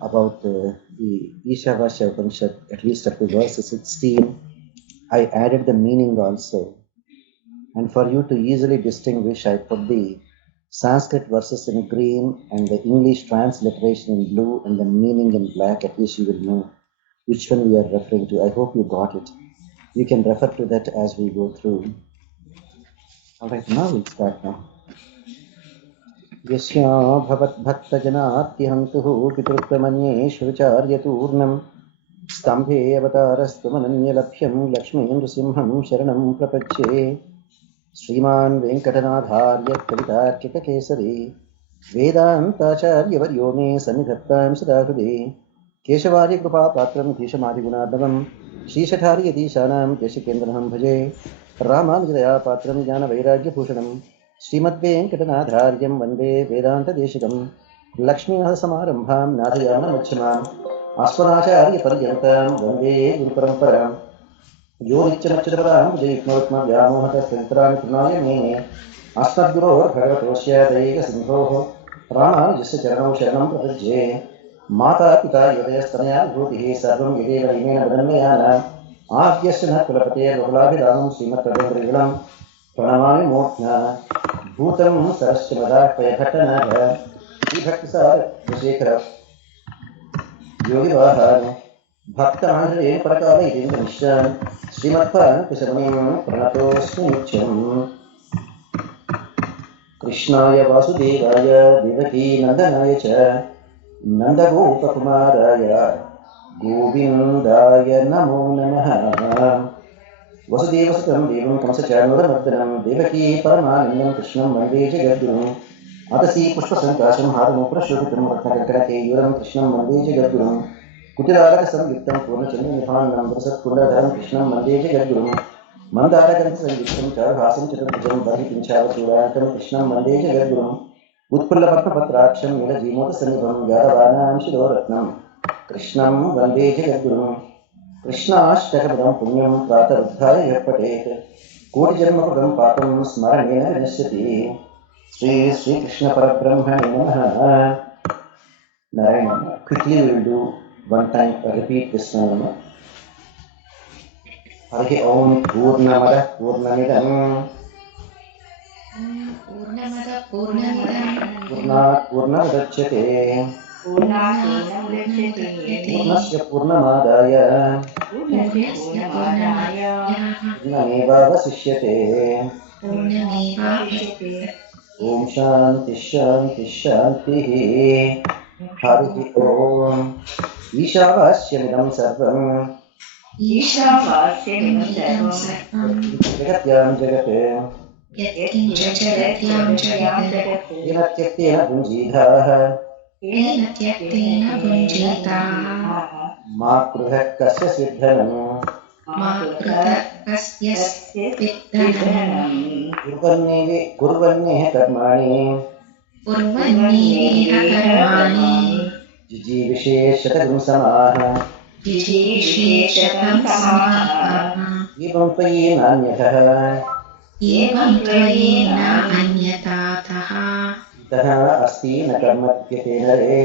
about the Ishavasya Upanishad, at least up to verse 16. I added the meaning also. And for you to easily distinguish, I put the Sanskrit verses in green and the English transliteration in blue and the meaning in black. At least you will know which one we are referring to. I hope you got it. You can refer to that as we go through. All right, now we'll start now. यस्या भवद्भक्तजनात्यहन्तुः पितृत्वमन्येषु विचार्यतूर्णम् स्तम्भे अवतारस्त्वमनन्यलभ्यं लक्ष्मीं नृसिंहं शरणं प्रपद्ये श्रीमान् वेङ्कटनाथार्य कवितार्किककेसरी वेदान्ताचार्यवर्यो मे सन्निधत्तां सदा हृदि केशवार्यकृपापात्रं भीषमादिगुणार्णवं श्रीशठार्यतीशानां केशकेन्द्रं भजे रामानुजदयापात्रं ज्ञानवैराग्यभूषणं श्रीमद्वेङ्कटनाथार्यं वन्दे वेदान्तदेशिकं लक्ष्मीनाथसमारम्भां नाथयामनमध्यमाम् अस्मदाचार्यपर्यन्तां वन्दे गुरुपरम्पराम् यो नित्यमच्युतपदां जयित्मोत्मव्यामोहतस्त्रत्राणि तृणाय मेने अस्मद्गुरोर्भगवतोऽस्य दैकसिन्धोः रामानुजस्य चरणौ शरणं प्रपद्ये माता पिता योदयस्तनया विभूतिः सर्वं यदेव इमेन वदन्मयानाम् आद्यस्य न कुलपतेर्बहुलाभिरामं श्रीमत्तदेन्द्रविगुणं प्रणमामि मूर्ध्ना भूतं सरश्च मदाह्वयघटनः श्रीभक्तिसारशेखर योगिवाहान् भक्तान्हृदये परकाले देवनिश्चान् श्रीमत्पराङ्कुशमुनिं प्रणतोऽस्मि नित्यम् कृष्णाय वासुदेवाय देवकीनन्दनाय च नन्दगोपकुमाराय गोविन्दाय नमो नमः। वसुदेवसुतं देवं कंसचाणूरमर्दनं देवकी परमानन्दं कृष्णं वन्दे जगद्गुरुम् अतसी पुष्पसङ्काशं हारमुप्रशोभितं रत्नकर्कटकेयूरं कृष्णं वन्दे जगद्गुरुम् कुटिलालकसंयुक्तं पूर्णचन्द्रनिभानं वसत्कुण्डधरं कृष्णं वन्दे जगद्गुरुम् मन्दारगन्धसंयुक्तं चारुहासं चतुर्भुजं बर्हिपिञ्चावचूडान्तं कृष्णं वन्दे जगद्गुरुम् उत्फुल्लपद्मपत्राक्षं नीलजीमूतसन्निभं यादवानां शिरोरत्नं कृष्णं वन्दे जगद्गुरुम् कृष्णाष्टकपदं पुण्यं प्रातरुद्धाय यः पठेत् कोटिजन्मकृतं पापं स्मरणेन विनश्यति। श्रीकृष्णपरब्रह्मणे नमः। Narayana. Quickly we will do one time, repeat this one. Harihi Om Purnamada Purnamidam पूर्णमदः पूर्णमिदं Purnat Purnamudachyate पूर्णात् पूर्णमुदच्यते Purnasya Purnamadaya पूर्णस्य पूर्णमादाय Purnamevavasishyate पूर्णमेवावशिष्यते। Om Shanti Shanti Shantihi Harihi Om Ishavasyanidam Sarvam ईशावास्यमिदं सर्वं Jagatyam Jagate यत्किञ्च जगत्यां जगत् येन त्यक्तेन भुञ्जीधाः येन त्यक्तेन भुञ्जीताः मा पृथः कस्य सिद्धनं मा कृतः कस्य विद्धनं कुर्वन्नेह कर्माणि कुर्वन्नेह कर्माणि जिजीविषेशतगुं समाः विशेषतं समाः एवं त्वयि नान्यतः एवं त्वयेन अन्यतातः इतः अस्ति न कर्मत्यते नरे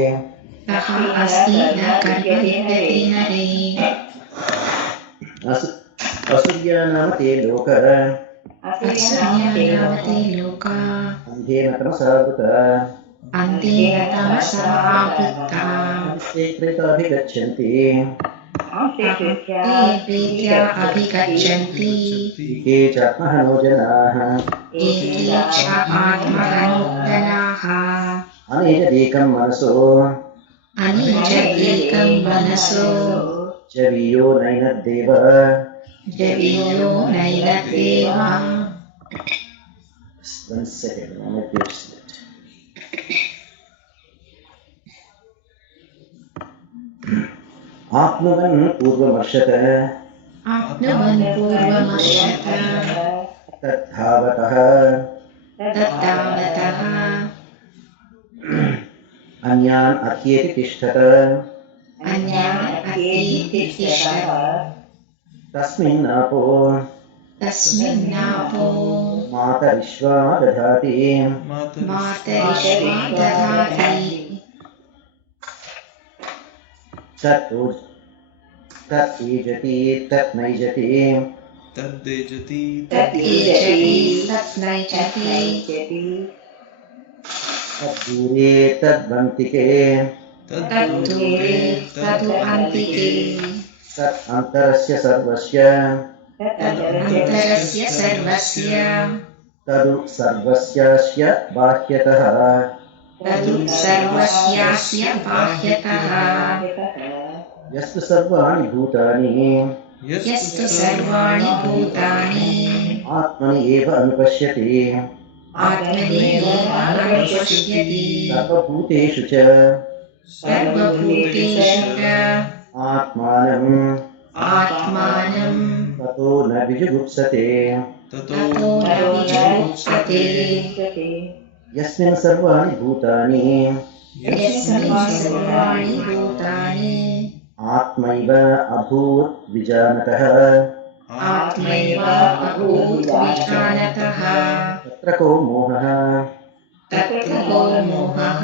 तः अस्ति न कर्मविद्यते नरे असुर्या नाम ते लोक असुर्यानामते लोका अन्धेन तमसा वृता अन्तेन तमसा आवृत्ता ते त्रेताभिगच्छन्ति ते प्रीत्या अभिगच्छन्ति ये चात्महनो जनाः ये च आत्महनोदनाः अनेकदेकं मनसो अनिजदेकं मनसो जवीयो नैनद्देव जवीयो नैनद्देव। One second, I'm going to fix it. आप्नुवन् पूर्वमर्शत आप्नुवन् पूर्वमर्शत तद्धावतः तद्धावतः अन्यान् अत्येति तिष्ठत अन्यान् अतीति तिष्ठत तस्मिन्नापो तस्मिन्नापो मातरिश्वा दधाति मातरिश्वा दधाति तत् ईजति तत् नैजति तद्देजति तद्ईजति तत्नैजति तद्दूरे तद्वन्तिके तद्दूरे तदु अन्तिके तत् अन्तरस्य सर्वस्य अन्तरस्य सर्वस्य तदु सर्वस्यास्य बाह्यतः तदु सर्वस्यास्य बाह्यतः यस्तु सर्वाणि भूतानि यस्तु सर्वाणि भूतानि आत्मनि एव अनुपश्यति आत्मनेव अनुपश्यति सर्वभूतेषु च सर्वभूतेषु च आत्मानं आत्मानं ततो न विजुगुप्सते ततो न विजुगुप्सते यस्मिन् सर्वाणि भूतानि यस्मिन् सर्वाणि भूतानि आत्मैव अभूत् विजानतः आत्मैव अभूत् विजानतः तत्र को मोहः तत्र को मोहः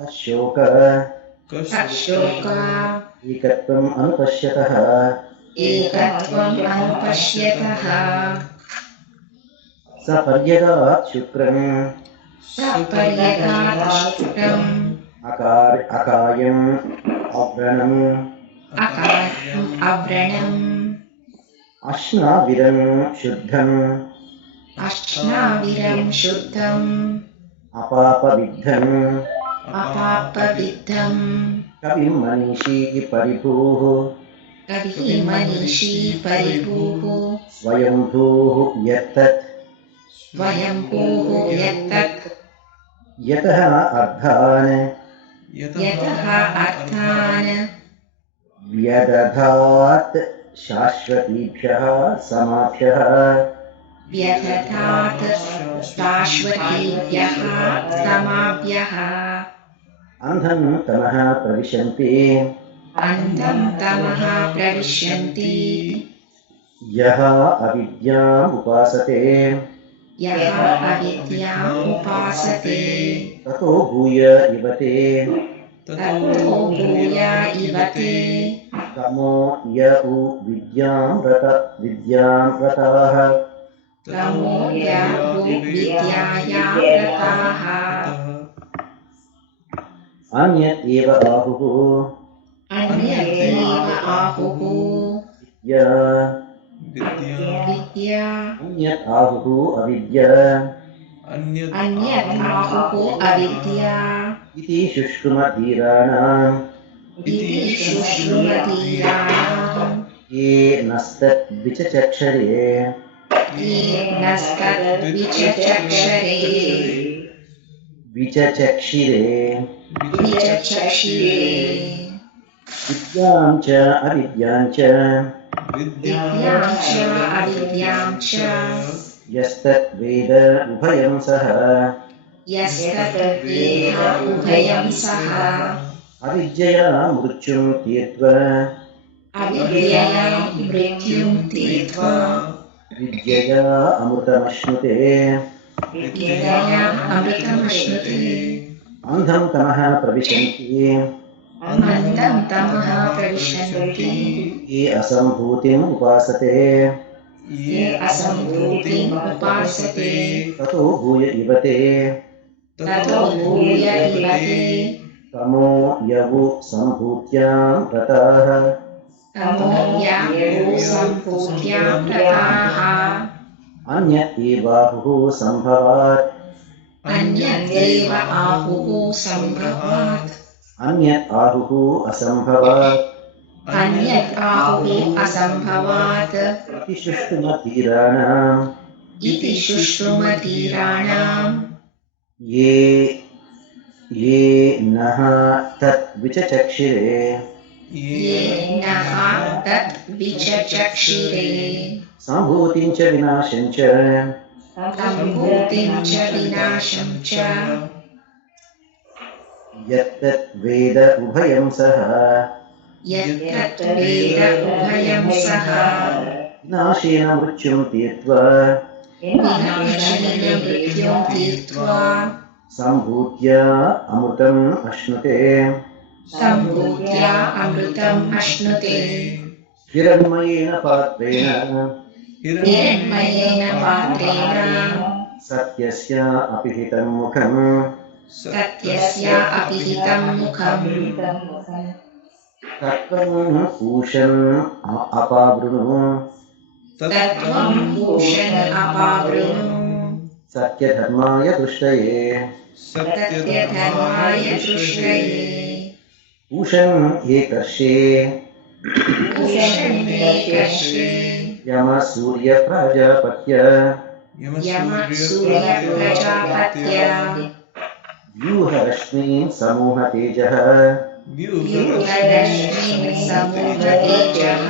तच्छोकः तच्छोकः एकत्वम् अनुपश्यतः एकत्वम् अनुपश्यतः सपर्यगात् शुक्रम् सपर्यगात् शुक्रम् अकायम् अव्रणम् अकार्यम् अव्रणम् अश्नाविरम् शुद्धम् अश्नाविरं शुद्धम् अपापविद्धम् अपापविद्धम् कविम् मनीषी परिभूः कविः मनीषी परिभूः स्वयंभूः यत्तत् स्वयंभूः यत्तत् यतः अर्थान् यतः अर्थान् व्यदधात् शाश्वतीभ्यः समाभ्यः व्यदधात् शाश्वतीभ्यः समाभ्यः अन्धं तमः प्रविशन्ति अन्धं तमः प्रविशन्ति यः अविद्याम् उपासते यः अविद्याम् उपासते ततो भूय इव ते ततो भूय इव ते तमो य उ विद्याम् रताः तमो याहुः विद्यायां रताः अन्यत् एव आहुः अन्यदेव आहुः य विद्या अन्यत् आहुः अविद्या अन्यत् आहुः अविद्या इति शुश्रुमधीराणाम् इति शुश्रुमधीराणाम् ये नस्तद्विचचक्षरे येनस्तद्विचक्षरे विचचक्षिरे विचक्षिरे विद्यां च अविद्यां च विद्यां च अविद्यां च यस्तद्वेद उभयं सः यस्तद्वेद उभयं सः अविद्यया मृत्युं तीर्त्वा अविद्यया मृत्युं तीर्त्वा विद्यया अमृतमश्नुते विद्यया अमृतमश्नुते अन्धं तमः प्रविशन्ति अन्धं तमः प्रविशन्ति ये असम्भूतिम् उपासते ये असम्भूतिम् उपासते ततो भूय इव ते ततो भूय इव ते तमो यवु सम्भूत्यां रताः तमो याहुः सम्भूत्यां रताः अन्यत् एवाहुः सम्भवात् अन्यदेव आहुः सम्भवात् अन्यत् आहुः असम्भवात् अन्यत् आहुः असम्भवात् इति शुष्टुमतीराणाम् इति शुश्रुमधीराणाम् ये नः तत् विचचक्षिरे ये नः तत् विचचक्षिरे सम्भूतिं च विनाशं च सम्भूतिं च विनाशं च यत्तत् वेद उभयं सः यत्तत् वेद उभयं सः विनाशेन मृत्युं तीर्त्वा विनाशेन मृत्युं तीर्त्वा सम्भूत्या अमृतम् अश्नुते सम्भूत्या अमृतम् अश्नुते हिरण्मयेन पात्रेण हिरण्मयेन पात्रेण सत्यस्य अपिहितं मुखम् सत्यस्य अपिहितं मुखम् तत्त्वं पूषन् अपावृणु तत्त्वं भूषण अपावृणु सत्यधर्माय दृष्टये सत्यधर्माय दृष्टये पूषन् एकर्षे पूषन्नेकर्षे यम सूर्य प्रजापत्य यमसूर्यप्रजापत्य व्यूहरश्मीन् समूह तेजः व्यूहरश्मीन् समूहतेजः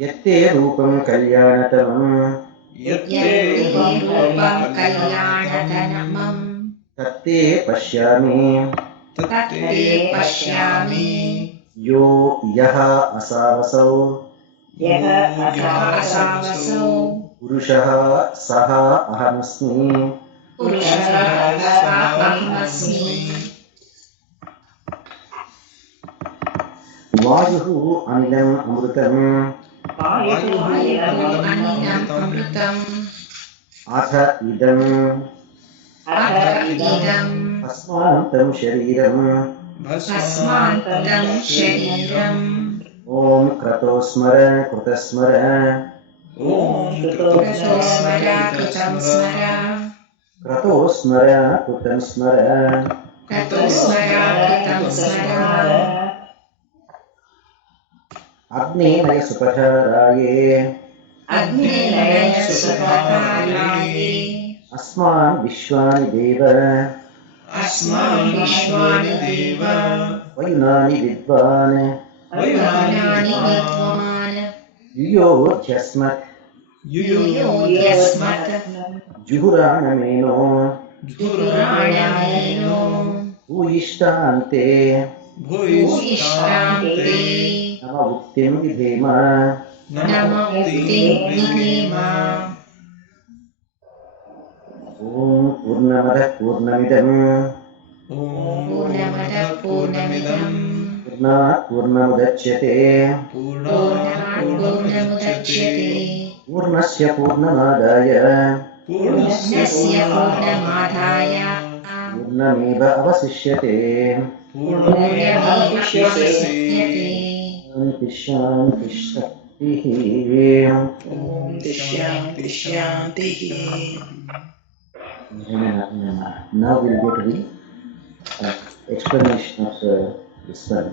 यत्ते रूपं कल्याणतमम् यत्ते रूपं कल्याणतमम् तत्ते पश्यामि तत्ते पश्यामि यो यः असावसौ यः असावसौ पुरुषः सः अहमस्मि पुरुषः सः अहमस्मि वायुः अनिलम् अमृतम् वायुः अनिलम् अमृतम् अथ इदम् अथ इदम् अस्मान्तं शरीरम् अस्मान्तं शरीरम् ॐ क्रतो स्मर कृतस्मर कृतो स्मर कृतं स्मर क्रतो स्मर कृतं स्मर कृतो स्मर कृतं स्मर अग्नेय सुपठाराये अग्नेय सुपहाराये अस्मान् विश्वानि देव अस्मान् विश्वानि देव वयुनानि विद्वान् वयुनानि विद्वान् युयोध्यस्मत् युयोध्यस्मत् जुहुराणमेनो जुहुराणमेनो भूयिष्ठान्ते भूयिष्ठान्ते नम उक्तिं विधेम नम उक्तिं विधेम ॐ पूर्णमदः पूर्णमिदम् पूर्णमदः पूर्णमिदम् पूर्णात् पूर्णमुदच्यते पूर्णात् पूर्णमुदच्यते पूर्णस्य पूर्णमादाय पूर्णस्य पूर्णमादाय पूर्णमेव अवशिष्यते पूर्णमेवावशिष्यते शान्तिः शान्तिः शक्तिः शान्ति शान्तिः Now we'll go to the explanation of this one.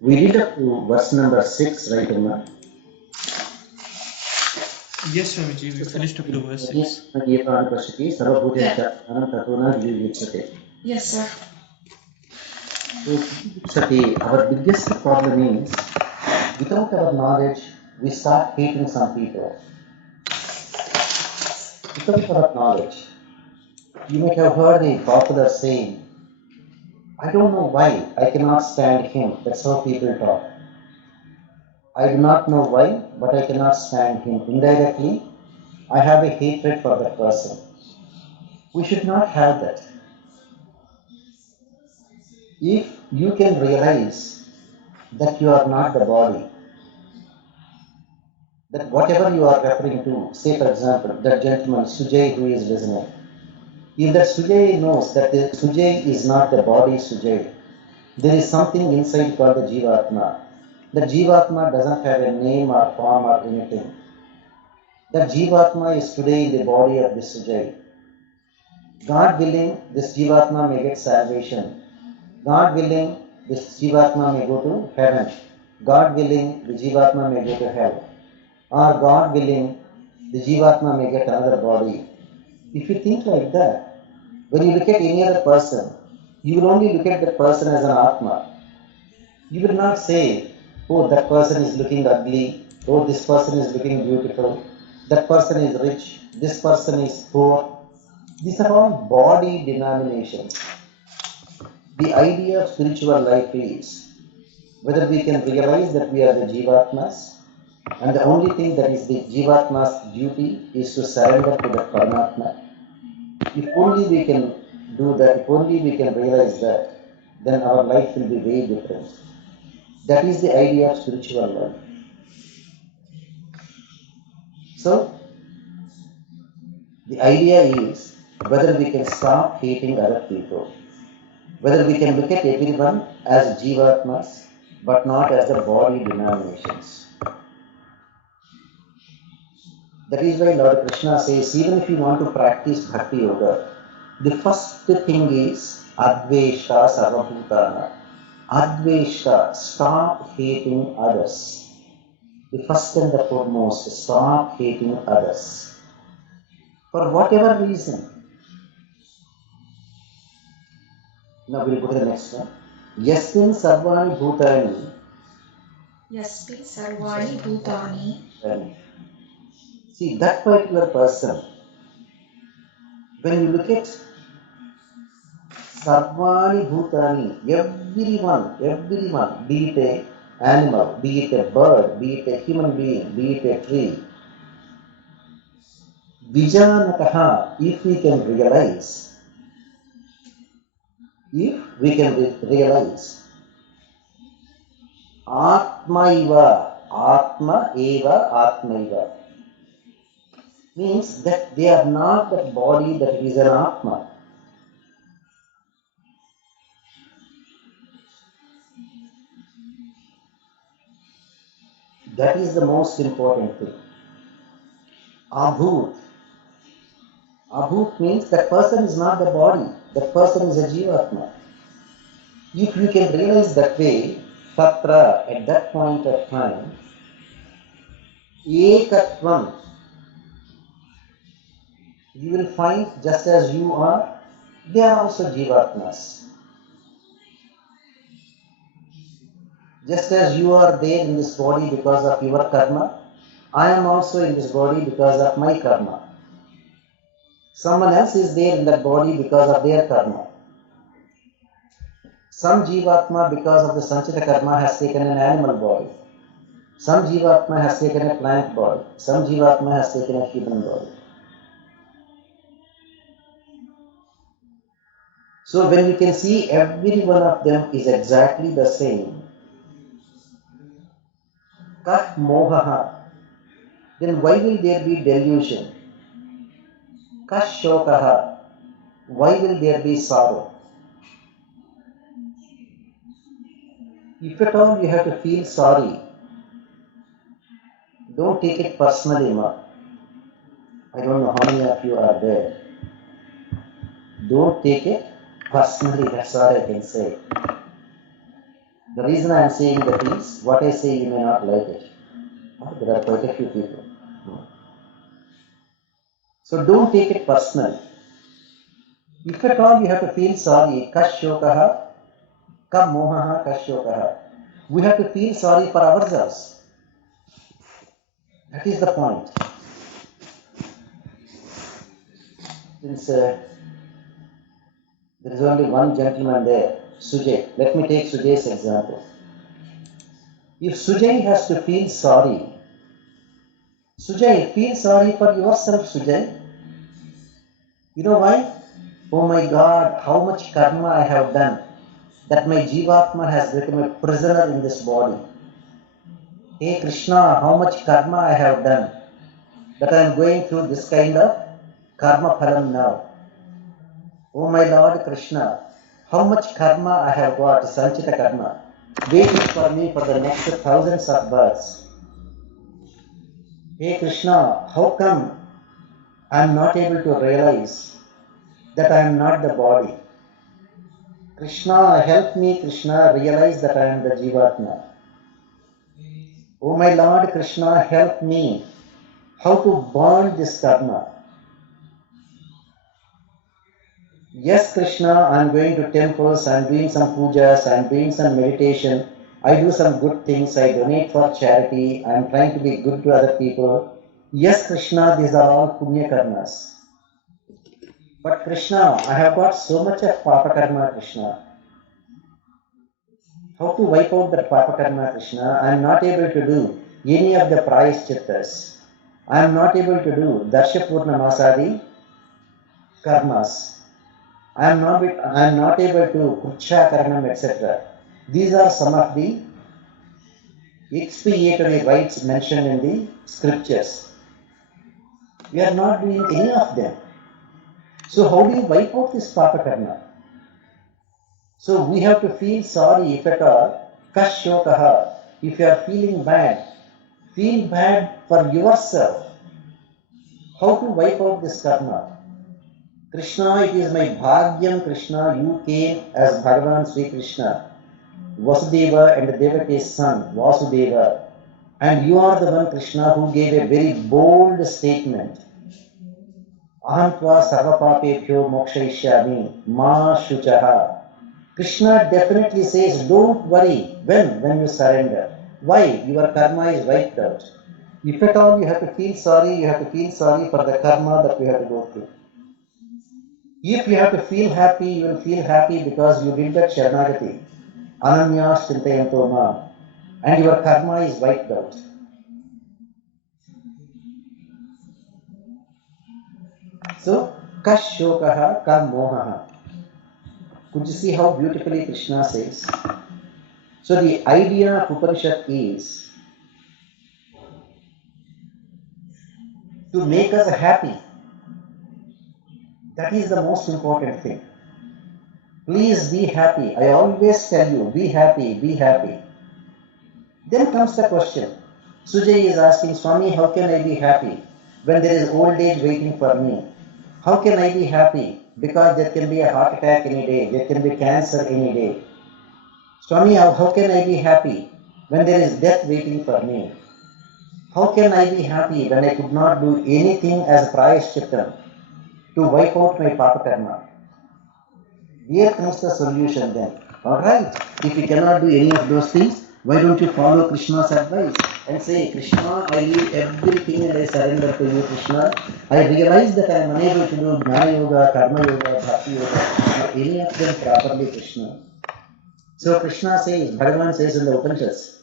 We read up to verse number 6, right, Amma? Yes, Swamiji, we finished up to verse 6. Yes, sir. So, our biggest problem is, without our knowledge, we start hating some people. Without our knowledge, you might have heard a popular saying, I don't know why I cannot stand him. That's how people talk. I do not know why, but I cannot stand him. Indirectly, I have a hatred for that person. We should not have that. If you can realize that you are not the body, that whatever you are referring to, say for example, that gentleman Sujay who is listening, if that Sujay knows that the Sujay is not the body Sujay, there is something inside called the Jivatma. The Jivatma doesn't have a name or form or anything. That Jivatma is today in the body of this Sujay. God willing, this Jivatma may get salvation. God willing, this Jivatma may go to heaven. God willing, the Jivatma may go to hell. Or God willing, the Jivatma may get another body. If you think like that, when you look at any other person, you will only look at that person as an Atma. You will not say, oh, that person is looking ugly, oh, this person is looking beautiful, that person is rich, this person is poor. These are all body denominations. The idea of spiritual life is whether we can realize that we are the Jivatmas, and the only thing that is the Jivatma's duty is to surrender to the Paramatma. If only we can do that, if only we can realize that, then our life will be very different. That is the idea of spiritual life. So, the idea is whether we can stop hating other people, whether we can look at everyone as Jivatmas, but not as the body denominations. That is why Lord Krishna says, even if you want to practice Bhakti Yoga, the first thing is Advesha Sarvabhutana. Advesha, stop hating others. The first and the foremost, stop hating others. For whatever reason. Now we'll go to the next one. Yasmin Sarvani Bhutani. Yasmin Sarvani Bhutani. See, that particular person, when you look at Sarvani Bhutani, everyone, be it an animal, be it a bird, be it a human being, be it a tree, Vijanataha, if we can realize, Atma eva, means that they are not that body that is an Atma. That is the most important thing. Abhut. Abhut means that person is not the body, that person is a Jivatma. If you can realize that way, Tatra, at that point of time, Ekatvam, you will find just as you are, they are also Jivatmas. Just as you are there in this body because of your karma, I am also in this body because of my karma. Someone else is there in that body because of their karma. Some Jivatma, because of the Sanchita karma, has taken an animal body. Some Jivatma has taken a plant body. Some Jivatma has taken a human body. So when you can see every one of them is exactly the same, Kah mohaha, then why will there be delusion? Kah shokaha, why will there be sorrow? If at all you have to feel sorry, don't take it personally, ma. I don't know how many of you are there. Don't take it personally, that's all I can say. The reason I am saying that is, what I say you may not like it. There are quite a few people. So don't take it personally. If at all you have to feel sorry, kashokaha, ka mohaha kashokaha. We have to feel sorry for ourselves. That is the point. Since there is only one gentleman there, Sujay. Let me take Sujay's example. If Sujay has to feel sorry, Sujay, feel sorry for yourself, Sujay. You know why? Oh my God, how much karma I have done that my Jivatma has become a prisoner in this body. Hey Krishna, how much karma I have done that I am going through this kind of karma phalam now. Oh my Lord Krishna, how much karma I have got, Sanchita karma, waiting for me for the next thousands of births. Hey Krishna, how come I am not able to realize that I am not the body? Krishna, help me, Krishna, realize that I am the Jivatma. Oh my Lord Krishna, help me how to burn this karma. Yes, Krishna, I am going to temples, I am doing some pujas, I am doing some meditation, I do some good things, I donate for charity, I am trying to be good to other people. Yes, Krishna, these are all punya karmas. But Krishna, I have got so much of papa karma, Krishna. How to wipe out that papa karma, Krishna? I am not able to do any of the prayashchittas. I am not able to do Darsha Purna Masadi karmas. I am not able to Krucha Karanam, etc. These are some of the expiatory rites mentioned in the scriptures. We are not doing any of them. So how do you wipe out this Papa Karma? So we have to feel sorry if at all, Kashyokaha, if you are feeling bad, feel bad for yourself. How to wipe out this karma? Krishna, it is my bhagyam, Krishna, you came as Bhagavan Sri Krishna, Vasudeva and Devati's son, Vasudeva. And you are the one, Krishna, who gave a very bold statement. Ahantva sarvapapebhyo mokshayishyami ma shuchaha. Krishna definitely says, don't worry. When you surrender. Why? Your karma is wiped out. If at all you have to feel sorry, you have to feel sorry for the karma that you have to go through. If you have to feel happy, you will feel happy because you did that Sharanagati. Ananyas Chintayanto Ma. And your karma is wiped out. So, Kashokaha Ka Mohaha. Could you see how beautifully Krishna says? So the idea of Upanishad is to make us happy. That is the most important thing. Please be happy. I always tell you, be happy, be happy. Then comes the question. Sujay is asking, Swami, how can I be happy when there is old age waiting for me? How can I be happy? Because there can be a heart attack any day, there can be cancer any day. Swami, how can I be happy when there is death waiting for me? How can I be happy when I could not do anything as prayashchitam to wipe out my papa karma? Here comes the solution then. Alright, if you cannot do any of those things, why don't you follow Krishna's advice and say, Krishna, I leave everything and I surrender to you, Krishna. I realize that I am unable to do Jnana Yoga, Karma Yoga, Bhakti Yoga, or any of them properly, Krishna. So Krishna says, Bhagavan says in the Upanishads,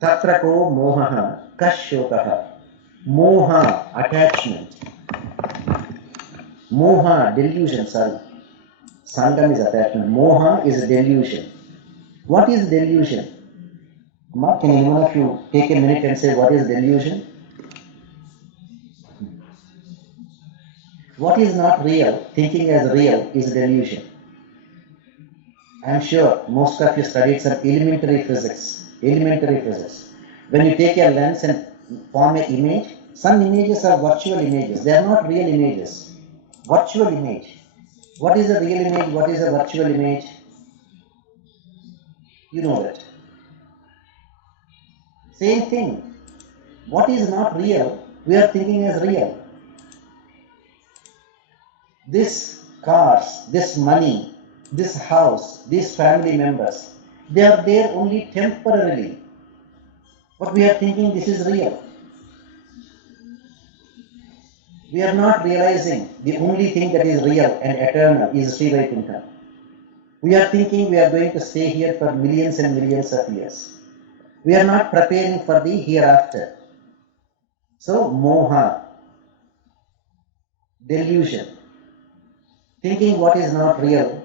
Tatra ko mohaha kashokaha. Moha, attachment. Moha, delusion, sorry. Sangam is attachment. Moha is a delusion. What is delusion? Ma, can any one of you take a minute and say what is delusion? What is not real, thinking as real, is delusion. I am sure most of you studied some elementary physics. Elementary physics. When you take a lens and form an image, some images are virtual images. They are not real images. Virtual image. What is a real image? What is a virtual image? You know that. Same thing. What is not real, we are thinking as real. This cars, this money, this house, these family members, they are there only temporarily. But we are thinking this is real. We are not realizing the only thing that is real and eternal is Sri Vaikuntha. We are thinking we are going to stay here for millions and millions of years. We are not preparing for the hereafter. So, moha, delusion. Thinking what is not real,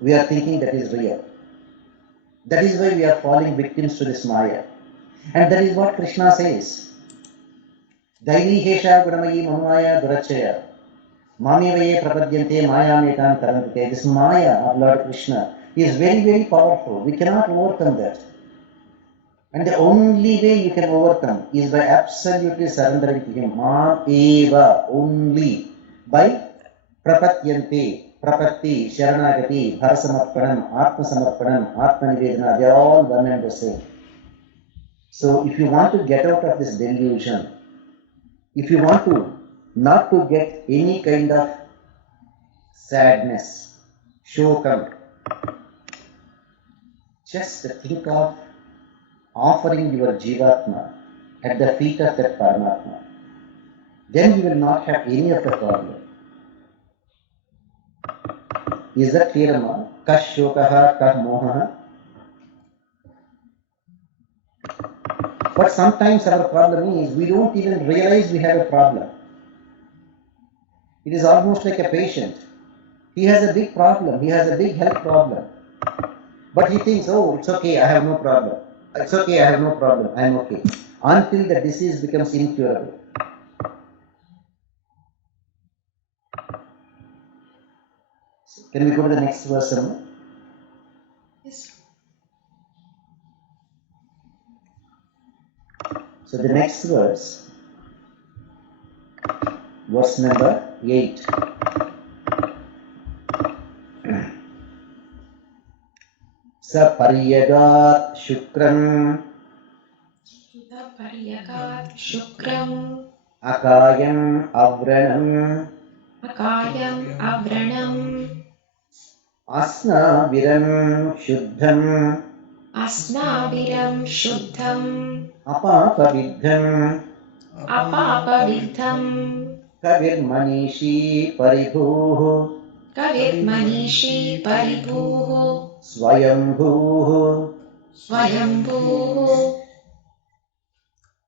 we are thinking that is real. That is why we are falling victims to this Maya. And that is what Krishna says. Daili Hesha Gudamayi Mamaya Durachaya. Mamivaye Prapadyante Maya Metam Tarantite. This Maya of Lord Krishna is very, very powerful. We cannot overcome that. And the only way you can overcome is by absolutely surrendering to Him. Ma eva, only by Prapadyante. Prapatti, Sharanagati, Bharasamarpanam, Atma Samarpanam, Atma Nivedana, they are all one and the same. So if you want to get out of this delusion, if you want to not to get any kind of sadness, shokam, just think of offering your Jivatma at the feet of that Paramatma. Then you will not have any of the problem. Is that clear, Amma? Kash shokaha, kah mohaha. But sometimes our problem is we don't even realize we have a problem. It is almost like a patient. He has a big problem. He has a big health problem. But he thinks, oh, it's okay, I have no problem. It's okay, I have no problem. I'm okay. Until the disease becomes incurable. Can we go to the next verse? Yes. So the next verse number 8. Saparyagat shukram Paryagat shukram akayam avranam akayam avranam asnaviram shuddham asnaviram shuddham apapavidham apapavidham kavirmanishi paribhuh kavirmanishi paribhuh swayambhuh swayambhuh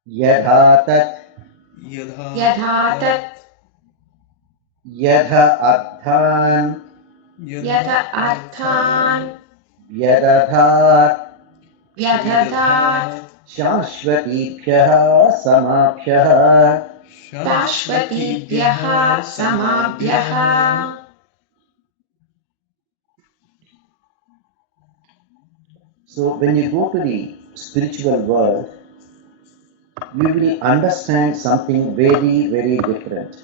yadhatat yadhatat yadha ardhan yadha arthan vyadadhat vyadhatat shashvatibhyah samabhyah. Tashvatibhyah samabhyah. So when you go to the spiritual world, you will understand something very, very different.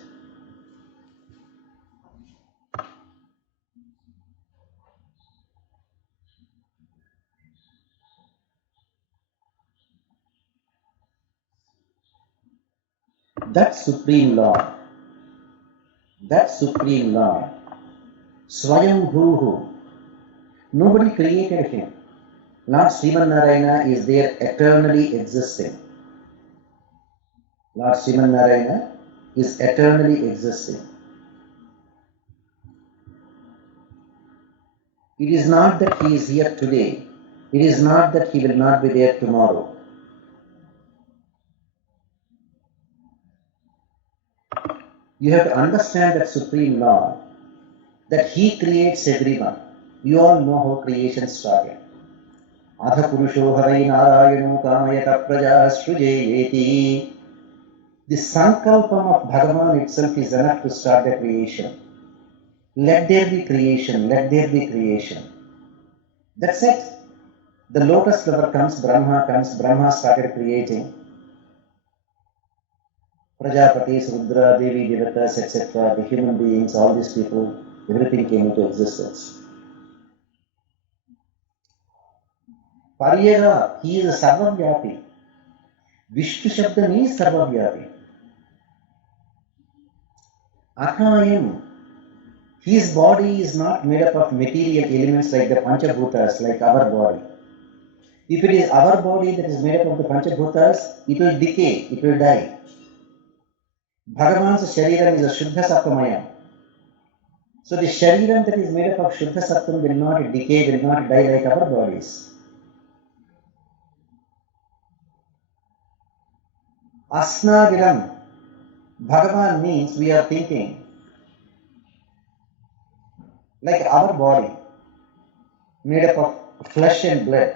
That Supreme Lord, Swayambhuhu, nobody created him. Lord Srimanarayana is there eternally existing. Lord Srimanarayana is eternally existing. It is not that he is here today. It is not that he will not be there tomorrow. You have to understand that Supreme Lord, that he creates everyone. You all know how creation started. Adha Purusho Harai Narayano Kamayata Praja Srujayeti. The Sankalpam of Bhagavan itself is enough to start the creation. Let there be creation, let there be creation. That's it. The lotus flower comes, Brahma started creating. Prajapatis, Rudra, Devi, Devatas, etc., the human beings, all these people, everything came into existence. Paryaga, he is a Sarvavyapi. Vishnu Shabda means Sarvavyapi. Akayam, his body is not made up of material elements like the Panchabhutas, like our body. If it is our body that is made up of the Panchabhutas, it will decay, it will die. Bhagavan's Shariram is a Shuddha Sattvamayam. So the Shariram that is made up of Shuddha Sattvam will not decay, will not die like our bodies. Asnaviram, Bhagavan means we are thinking like our body, made up of flesh and blood.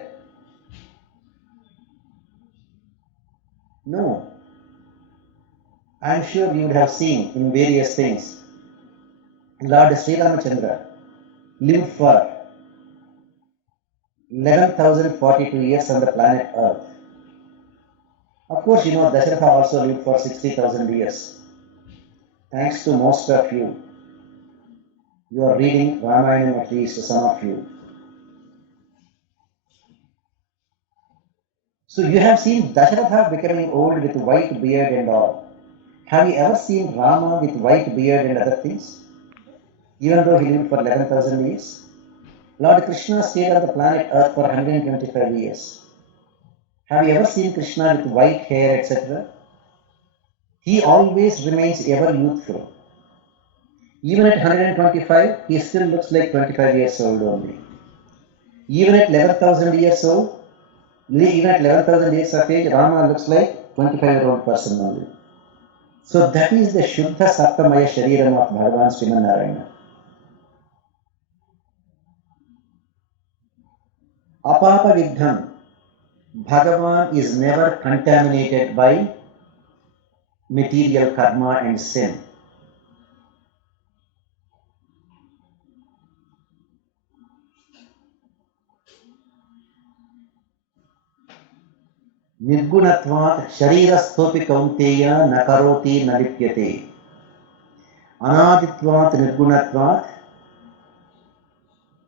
No. I am sure you would have seen in various things. Lord Sri Ramachandra lived for 11,042 years on the planet Earth. Of course, you know Dasharatha also lived for 60,000 years. Thanks to most of you. You are reading Ramayana, at least some of you. So you have seen Dasharatha becoming old with white beard and all. Have you ever seen Rama with white beard and other things? Even though he lived for 11,000 years? Lord Krishna stayed on the planet Earth for 125 years. Have you ever seen Krishna with white hair, etc.? He always remains ever youthful. Even at 125, he still looks like 25 years old only. Even at 11,000 years old, even at 11,000 years of age, Rama looks like 25-year-old person only. So that is the Shuddha Sattamaya Shariram of Bhagavan Srimanarayana. Apapa Vidham, Bhagavan is never contaminated by material karma and sin. Nirgunatvat sharirasthopi kaunteya nakaroti nalipyate. Anaditvat nirgunatvat,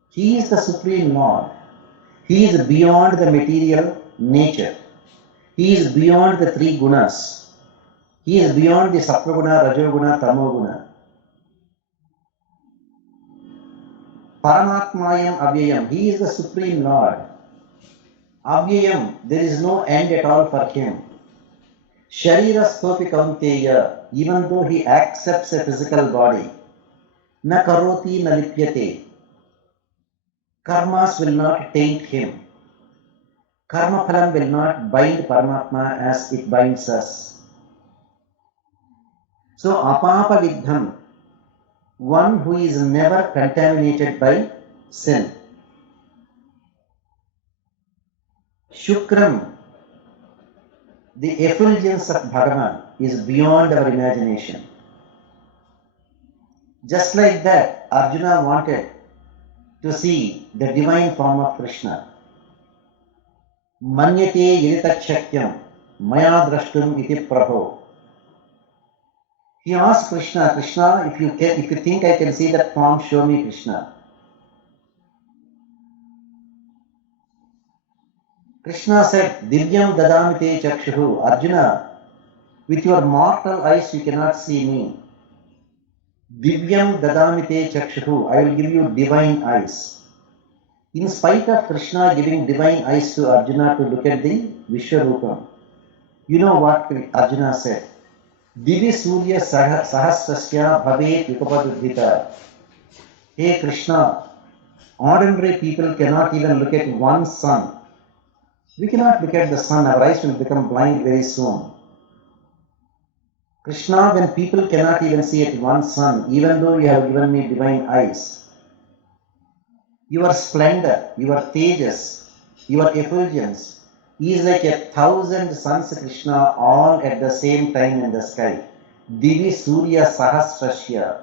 he is the Supreme Lord. He is beyond the material nature. He is beyond the three gunas. He is beyond the Sattva-guna, Rajoguna, Tamoguna. Paramatmayam Avyayam. He is the Supreme Lord. Avyayam, there is no end at all for him. Sharirasthopi kaunteya, even though he accepts a physical body. Na karoti na lipyate. Karmas will not taint him. Karma phalam will not bind Paramatma as it binds us. So, apapa vidham, one who is never contaminated by sin. Shukram, the effulgence of Bhagavan is beyond our imagination. Just like that, Arjuna wanted to see the divine form of Krishna. Manyate yaditakshakyam maya drashtum iti prabho. He asked Krishna, Krishna, if you think I can see that form, show me Krishna. Krishna said, Divyam dadamite chakshuhu. Arjuna, with your mortal eyes you cannot see me. Divyam dadamite chakshuhu. I will give you divine eyes. In spite of Krishna giving divine eyes to Arjuna to look at the Vishwarupam, you know what Arjuna said? Divi Surya Sahasrasya Bhavet Yukapadudhita. Hey Krishna, ordinary people cannot even look at one sun. We cannot look at the sun, our eyes will become blind very soon. Krishna, when people cannot even see at one sun, even though you have given me divine eyes, your splendor, your tejas, your effulgence is like 1,000 suns, Krishna, all at the same time in the sky. Divi Surya Sahasrasya.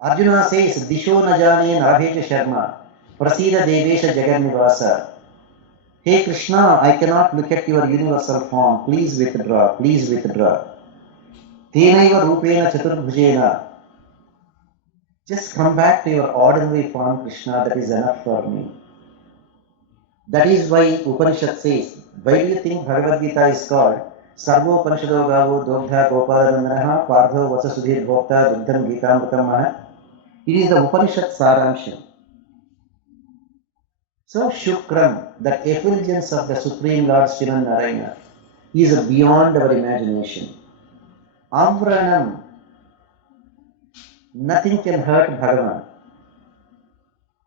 Arjuna says, Disho Najane Narabheja Sharma, Prasida Devesha Jagannivasa. Hey Krishna, I cannot look at your universal form. Please withdraw. Please withdraw. Tenaiva Rupena Chaturbhujena. Just come back to your ordinary form, Krishna. That is enough for me. That is why Upanishad says, why do you think Bhagavad Gita is called Sarvo Upanishado Gavo Dogdha Gopalanandanaha Pardho Vasa Sudhir Bhokta Dugdham Gitamritam Maha? It is the Upanishad Saramsham. So Shukram, the effulgence of the Supreme Lord Sriman Narayana, is beyond our imagination. Avranam, nothing can hurt Bhagavan.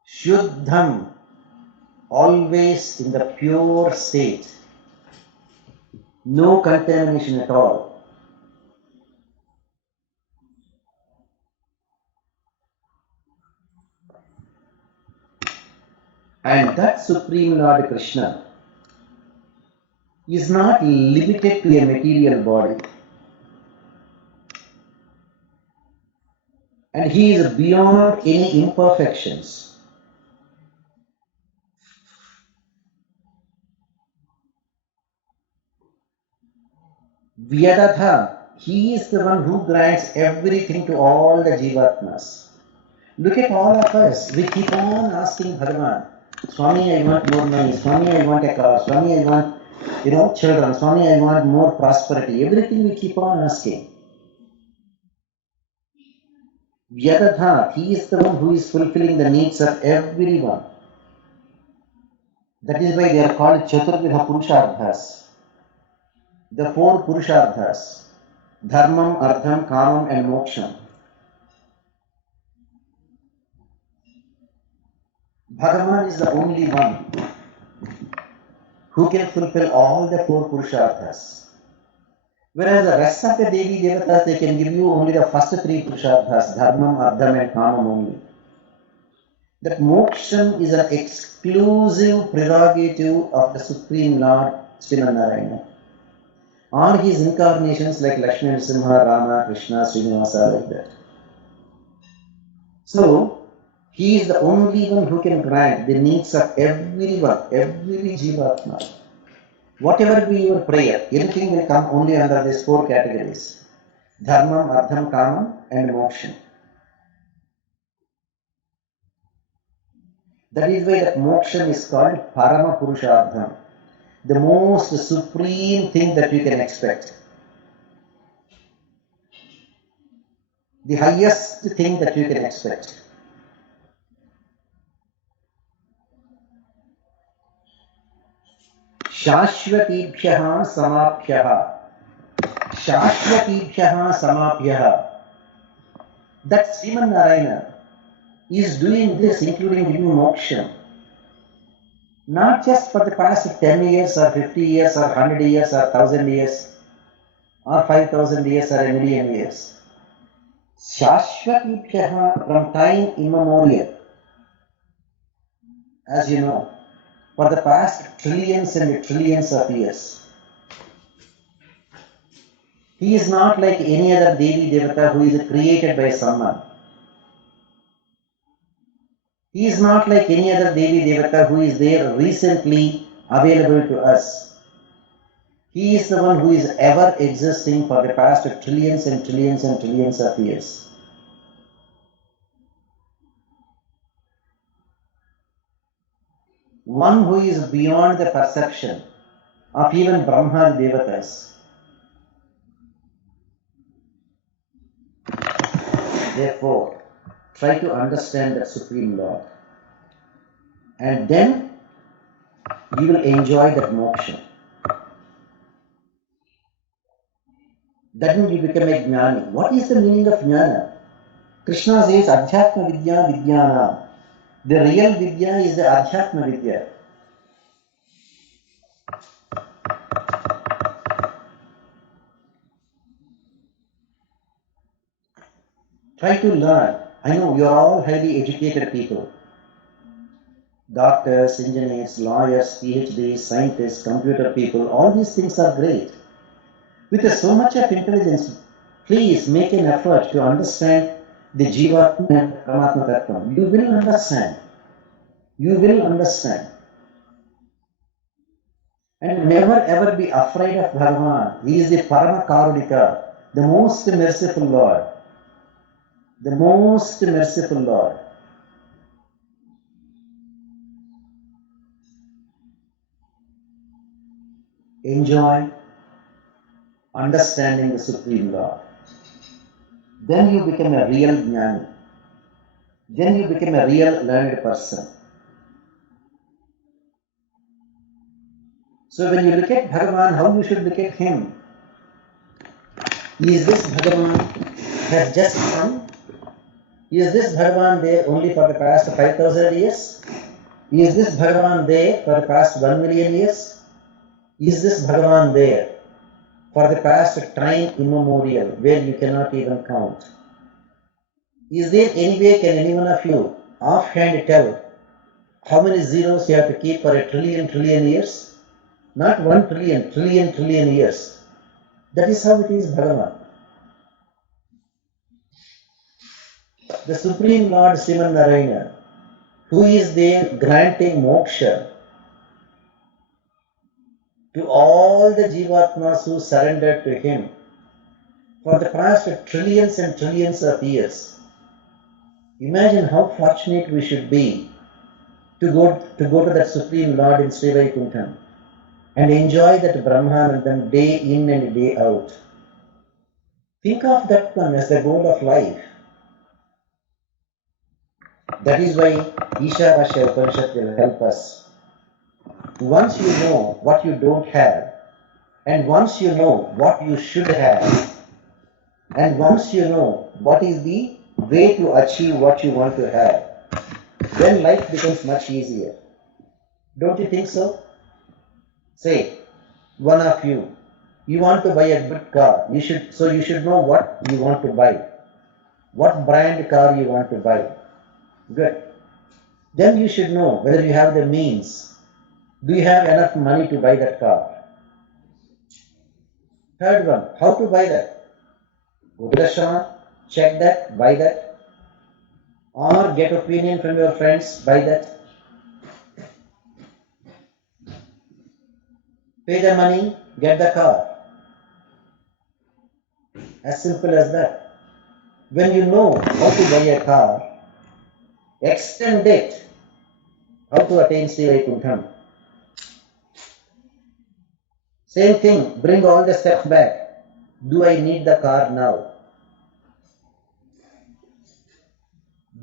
Shuddham, always in the pure state. No contamination at all. And that Supreme Lord Krishna is not limited to a material body. And he is beyond any imperfections. Vyadatha, he is the one who grants everything to all the Jivatmas. Look at all of us. We keep on asking Bhagavan, Swami, I want more money. Swami, I want a car. Swami, I want, children. Swami, I want more prosperity. Everything we keep on asking. Vyadadha, he is the one who is fulfilling the needs of everyone. That is why they are called Chaturvidha Purusharthas. The four Purusharthas. Dharmam, Artham, Kamam and Moksham. Bhagavan is the only one who can fulfill all the four Purusharthas. Whereas the rest of the Devi Devatas, they can give you only the first three Purusharthas, Dharmam, Ardham and Kamam only. That moksham is an exclusive prerogative of the Supreme Lord, Sriman Narayana. All his incarnations like Lakshmi Nrsimha, Rama, Krishna, Srinivasa, like that. So, he is the only one who can grant the needs of everyone, every Jivatma. Whatever be your prayer, anything will come only under these four categories. Dharmam, Ardham, Kamam and Moksham. That is why that Moksham is called Parama Purushartham. The most supreme thing that you can expect. The highest thing that you can expect. Shashvatibhyaha samabhyaha. Shashvatibhyaha samabhyaha. That Sriman Narayana is doing this, including giving moksha, not just for the past 10 years or 50 years or 100 years or 1000 years or 5000 years or a million years. Shashvatibhyaha, from time immemorial. As you know, for the past trillions and trillions of years. He is not like any other Devi Devata who is created by someone. He is not like any other Devi Devata who is there recently available to us. He is the one who is ever existing for the past trillions and trillions and trillions of years. One who is beyond the perception of even Brahma Devatas. Therefore, try to understand the Supreme Lord. And then you will enjoy that moksha. Then you become a jnani. What is the meaning of jnana? Krishna says Adhyatma Vidya Vidyanam. The real Vidya is the Adhyatma Vidya. Try to learn. I know you are all highly educated people. Doctors, engineers, lawyers, PhDs, scientists, computer people, all these things are great. With so much of intelligence, please make an effort to understand the Jivatma and Paramatma Tattva. You will understand. You will understand. And never ever be afraid of Bhagavan. He is the Parama Karunika, the most merciful Lord. The most merciful Lord. Enjoy understanding the Supreme Lord. Then you become a real jnani. Then you become a real learned person. So when you look at Bhagavan, how you should look at him? Is this Bhagavan has just come? Is this Bhagavan there only for the past 5000 years? Is this Bhagavan there for the past 1 million years? Is this Bhagavan there for the past time immemorial where you cannot even count? Is there any way can any one of you offhand tell how many zeros you have to keep for a trillion years? Not 1 trillion years. That is how it is Bhagavan. The Supreme Lord Sriman Narayana, who is there granting moksha to all the Jivatmas who surrendered to him for the past trillions and trillions of years. Imagine how fortunate we should be to go to that Supreme Lord in Sri Vaikuntham and enjoy that Brahmanandam day in and day out. Think of that one as the goal of life. That is why Ishavasya Upanishad will help us. Once you know what you don't have, and once you know what you should have, and once you know what is the way to achieve what you want to have, then life becomes much easier. Don't you think so? Say, one of you You want to buy a good car. You should know what you want to buy. What brand car you want to buy. Good. Then you should know whether you have the means. Do you have enough money to buy that car? Third one, how to buy that? Go to the shop, check that, buy that. Or get opinion from your friends, buy that. Pay the money, get the car. As simple as that. When you know how to buy a car, extend it. How to attain Sri Vaikuntham. Same thing, bring all the steps back. Do I need the car now?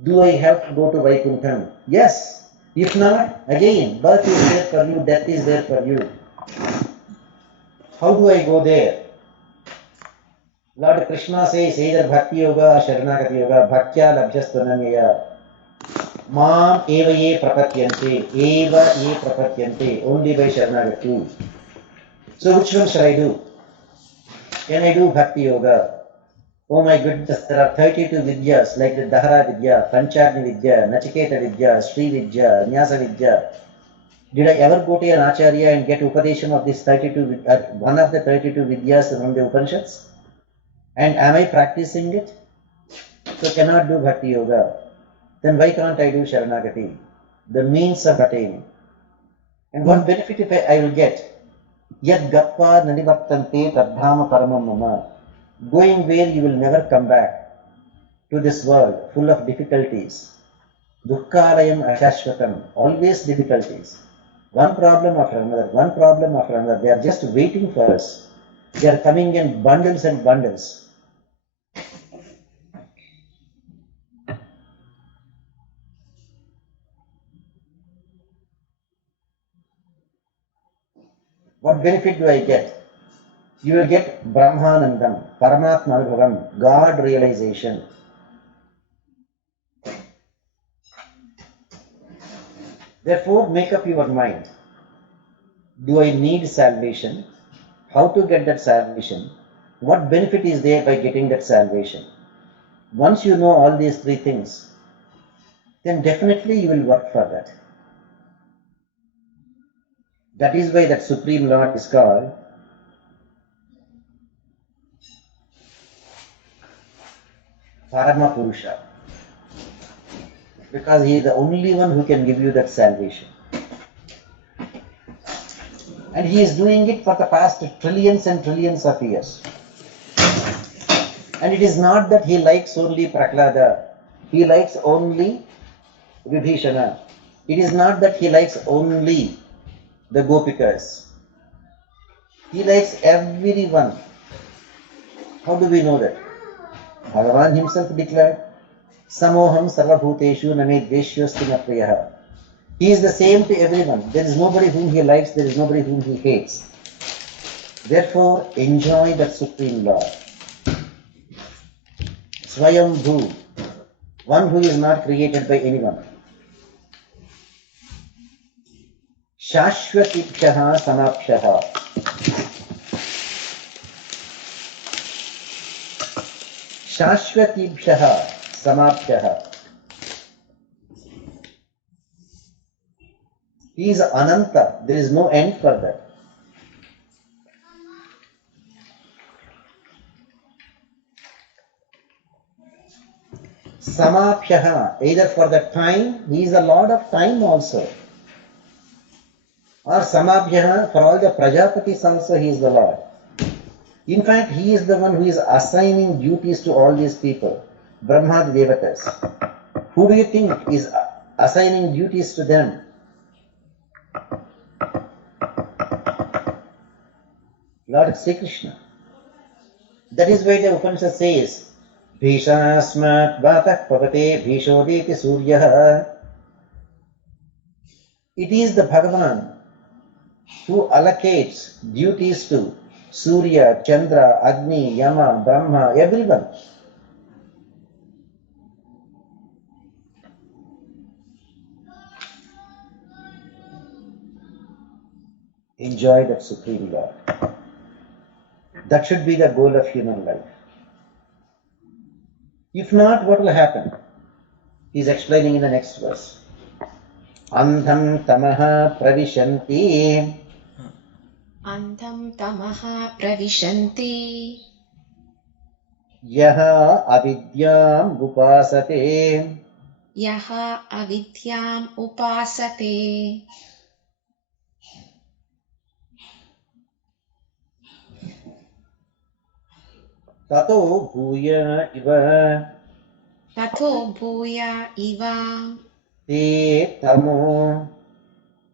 Do I have to go to Vaikuntham? Yes. If not, again, birth is there for you, death is there for you. How do I go there? Lord Krishna says either Bhakti Yoga or Sharanagati Yoga, Bhaktya Labhyastvananyaya. Mam eva ye prapatyante, only by Sharanagati. So which one shall I do? Can I do Bhakti Yoga? Oh my goodness, there are 32 Vidyas like the Dahara Vidya, Panchagni Vidya, Nachiketa Vidya, Sri Vidya, Nyasa Vidya. Did I ever go to an Acharya and get Upadesham of this 32, one of the 32 Vidyas from the Upanishads? And am I practicing it? So cannot do Bhakti Yoga. Then why can't I do Sharanagati? The means of attaining. And what benefit if I will get? Yad gatva nanivartante tadhama paramam mama. Going where you will never come back to this world full of difficulties. Dukkhalayam ashashvatam. Always difficulties. One problem after another, one problem after another. They are just waiting for us. They are coming in bundles and bundles. What benefit do I get? You will get Brahmanandam, Paramatma Anubhavam, God realization. Therefore, make up your mind. Do I need salvation? How to get that salvation? What benefit is there by getting that salvation? Once you know all these three things, then definitely you will work for that. That is why that Supreme Lord is called Parama Purusha. Because he is the only one who can give you that salvation. And he is doing it for the past trillions and trillions of years. And it is not that he likes only Prahlada. He likes only Vibhishana. It is not that he likes only the Gopikas. He likes everyone. How do we know that? Bhagavan himself declared, Samoham sarvabhuteshu name dveshyosti na priyaha. He is the same to everyone. There is nobody whom he likes, there is nobody whom he hates. Therefore, enjoy that Supreme Lord. Swayambhu, one who is not created by anyone. Shashvatibhyaha samapshaha. Shashvatibhyaha samapshaha. He is Ananta. There is no end for that. Samapshaha, either for the time, he is the Lord of time also. Or Samabhyaha, for all the Prajapatis also he is the Lord. In fact, he is the one who is assigning duties to all these people, Brahma Devatas. Who do you think is assigning duties to them? Lord Sri Krishna. That is why the Upanishad says, Bhishasmat Bhatah Pavate Bhishodeti Suryaha. It is the Bhagavan who allocates duties to Surya, Chandra, Agni, Yama, Brahma, everyone. Enjoy that Supreme Lord. That should be the goal of human life. If not, what will happen? He's explaining in the next verse. Andham tamaha pravishanti अन्धं तमः प्रविशन्ति yaha avidyam upasate यः अविद्याम् उपासते tato bhuya iva ततो भूय इव te tamo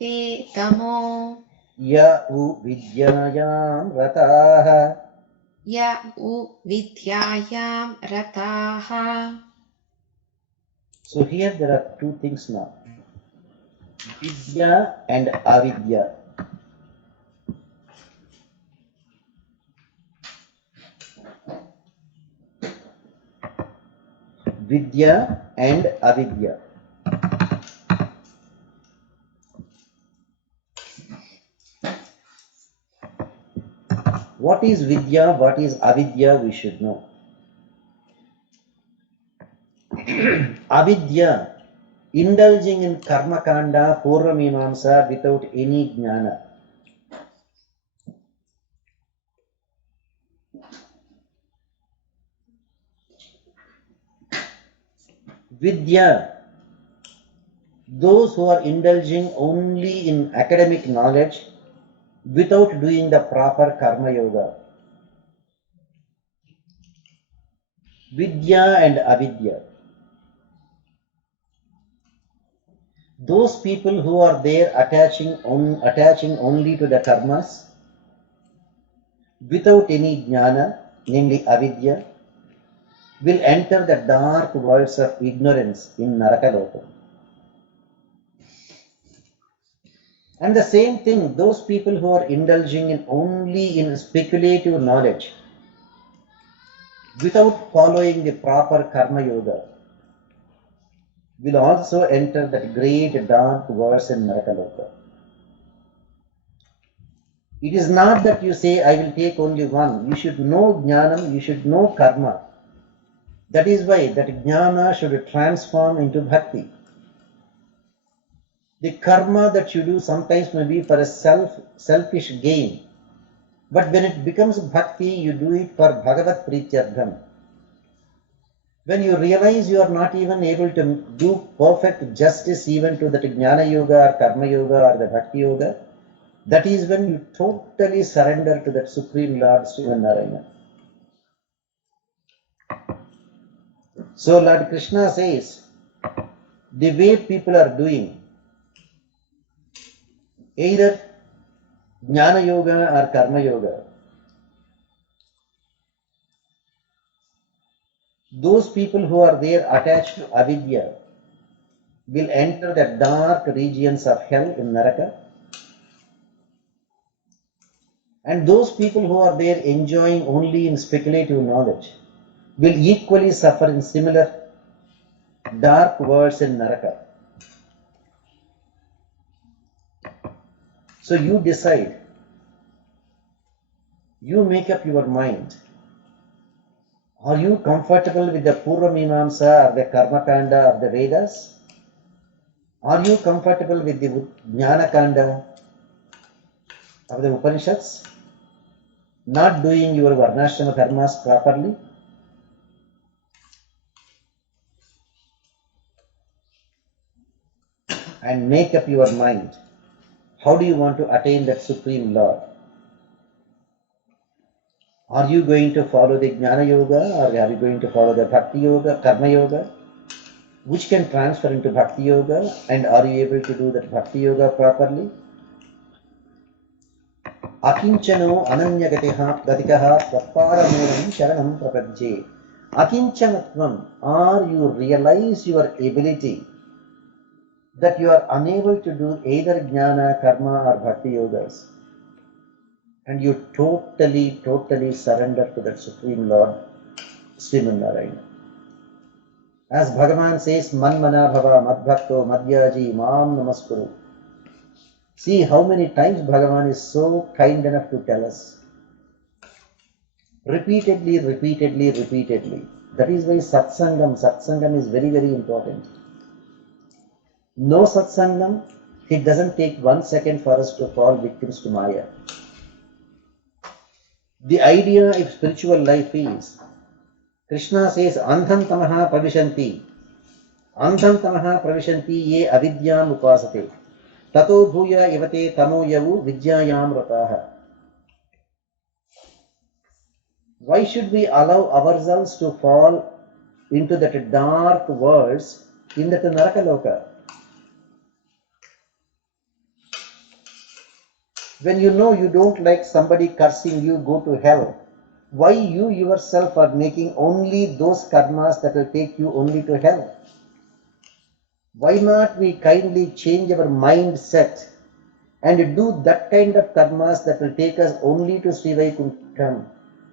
ते तमो ya uvidyayam rataha. य उ विद्यायां रताः. So here there are two things now. Vidya and avidya. Vidya and avidya. What is vidya, what is avidya, we should know. Avidya, indulging in karma kanda, purva mimamsa without any jnana. Vidya, those who are indulging only in academic knowledge without doing the proper karma yoga. Vidya and avidya. Those people who are there attaching only to the karmas without any jnana, namely avidya, will enter the dark worlds of ignorance in Narakaloka. And the same thing, those people who are indulging in only in speculative knowledge without following the proper karma yoga will also enter that great dark worlds in Narakaloka. It is not that you say, I will take only one. You should know jnanam, you should know karma. That is why that jnana should transform into bhakti. The karma that you do sometimes may be for a selfish gain. But when it becomes bhakti, you do it for Bhagavat Prityardham. When you realize you are not even able to do perfect justice even to that jnana yoga or karma yoga or the bhakti yoga, that is when you totally surrender to that Supreme Lord Srimanarayana. So Lord Krishna says, the way people are doing, either jnana yoga or karma yoga, those people who are there attached to avidya will enter the dark regions of hell in Naraka. And those people who are there enjoying only in speculative knowledge will equally suffer in similar dark worlds in Naraka. So you decide, you make up your mind. Are you comfortable with the Purva Mimamsa or the Karma Kanda of the Vedas? Are you comfortable with the Jnana Kanda of the Upanishads? Not doing your Varnashrama dharmas properly? And make up your mind. How do you want to attain that Supreme Lord? Are you going to follow the Jnana Yoga or are you going to follow the Bhakti Yoga, Karma Yoga? Which can transfer into Bhakti Yoga, and are you able to do that Bhakti Yoga properly? Akinchano ananyagatiha gatikaha praparamuram sharanam prapadje. Akinchanatvam, or you realize your ability that you are unable to do either Jnana, Karma or Bhakti Yogas. And you totally surrender to that Supreme Lord, Sriman Narayana. As Bhagavan says, Manmana Bhava Madbhakto Madhyaji Mam Namaskuru. See how many times Bhagavan is so kind enough to tell us. repeatedly, repeatedly, repeatedly. That is why satsangam is very, very important. No satsangam, it doesn't take 1 second for us to fall victims to Maya. The idea of spiritual life is, Krishna says, Andham tamaha pravishanti. Andham tamaha pravishanti ye avidyam upasate. Tato bhuya ivate tamo yavu vidyayam rataha. Why should we allow ourselves to fall into that dark worlds in that Narakaloka? When you know you don't like somebody cursing you, go to hell. Why you yourself are making only those karmas that will take you only to hell? Why not we kindly change our mindset and do that kind of karmas that will take us only to Sri Vaikuntham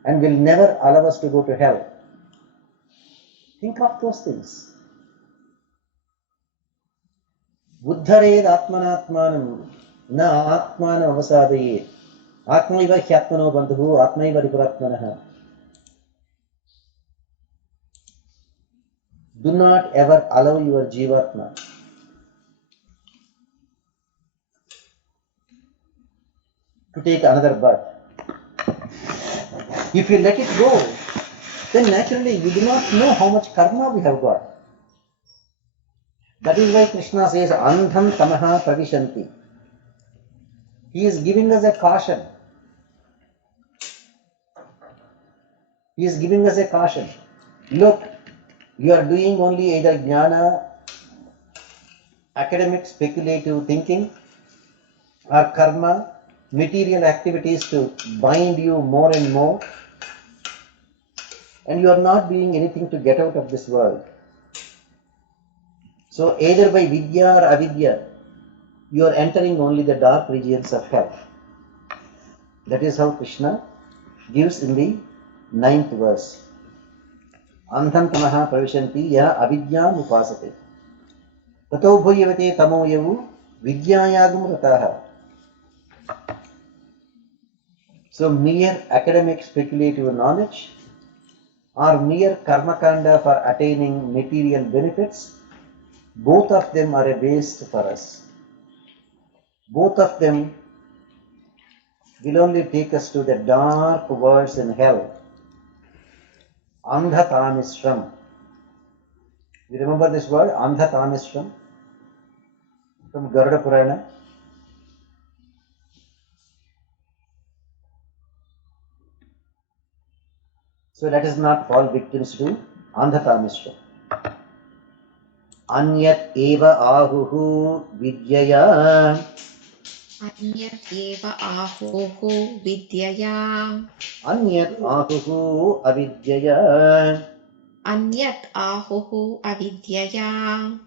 and will never allow us to go to hell? Think of those things. Buddhared atmanatmanam na atmanam avasadaye atmaiva hyatmano bandhu atmaiva ripuratmanah. Do not ever allow your jivatma to take another birth. If you let it go, then naturally you do not know how much karma we have got. That is why Krishna says, Andham tamaha pravishanti. He is giving us a caution. He is giving us a caution. Look, you are doing only either jnana, academic speculative thinking, or karma, material activities to bind you more and more, and you are not doing anything to get out of this world. So either by vidya or avidya, you are entering only the dark regions of hell. That is how Krishna gives in the 9th verse. Andham tamaha pravishanti ya avidyam upasate. Tato bhuyavate tamo yavu vidyayagam rataha. So mere academic speculative knowledge or mere karmakanda for attaining material benefits, both of them are a waste for us. Both of them will only take us to the dark worlds in hell. Andhatamishram. You remember this word, Andhatamishram, from Garuda Purana? So let us not fall victims to Andhatamishram. Anyat eva ahuhu vidyaya. Anyat eva ahuhu vidyaya. Anyat ahuhu avidyaya. Anyat ahuhu avidyaya.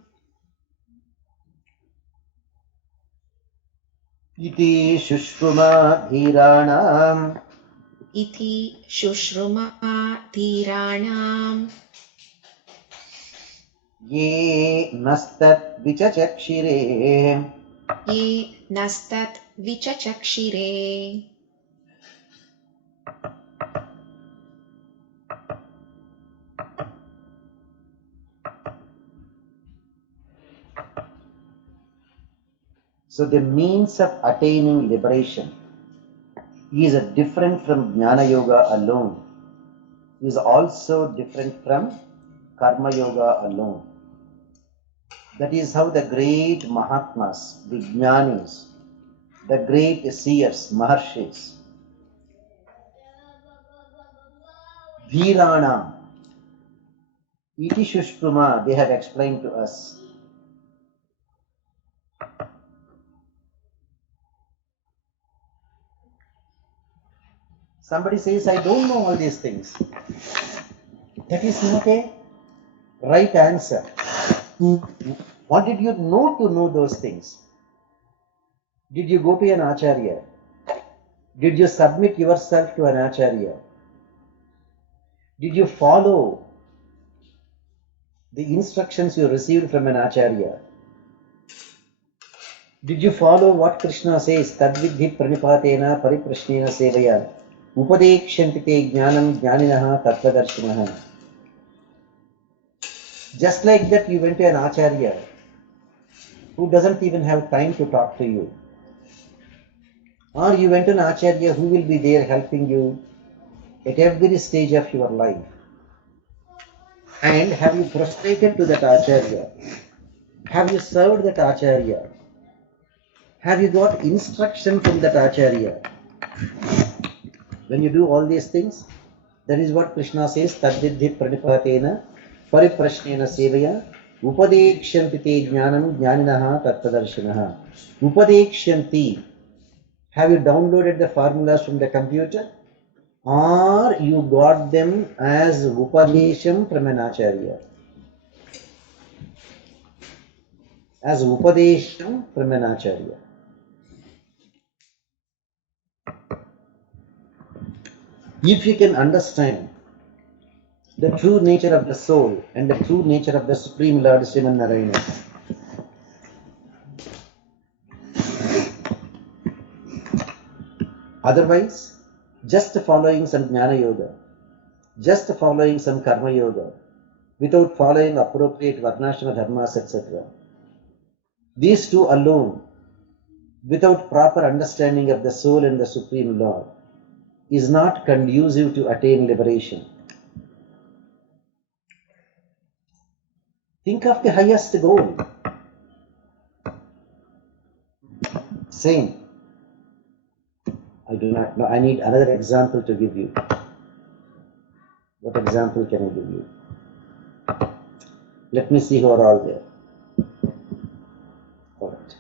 Iti shushvruma dhiranam. Iti shushruma dhiranam. Ye nastat vichachakshire. Ye nastat vichachakshire. So the means of attaining liberation is different from Jnana Yoga alone, is also different from Karma Yoga alone. That is how the great Mahatmas, the Jnanis, the great seers, Maharshis, Dhirana, Iti Shushpruma, they have explained to us. Somebody says, I don't know all these things. That is not a right answer. What did you know to know those things? Did you go to an Acharya? Did you submit yourself to an Acharya? Did you follow the instructions you received from an Acharya? Did you follow what Krishna says, Tadvidhi pranipatena pariprashnena sevaya? Upadekshyanti te jnanam jnaninaha tattvadarshinaha. Just like that, you went to an acharya who doesn't even have time to talk to you. Or you went to an acharya who will be there helping you at every stage of your life. And have you prostrated to that acharya? Have you served that acharya? Have you got instruction from that acharya? When you do all these things, that is what Krishna says, Tadvidhi pranipatena pariprashnena sevaya upadekshanti te jnanam jnaninaha tattvadarshinaha. Upadekshanti. Have you downloaded the formulas from the computer? Or you got them as upadesham from an acharya? As upadesham from an acharya. If you can understand the true nature of the soul and the true nature of the Supreme Lord Sriman Narayana, otherwise, just following some Jnana Yoga, just following some Karma Yoga, without following appropriate Varnashrama Dharmas, etc., these two alone, without proper understanding of the soul and the Supreme Lord, is not conducive to attain liberation. Think of the highest goal. Same. I do not know. I need another example to give you. What example can I give you? Let me see who are all there. All right.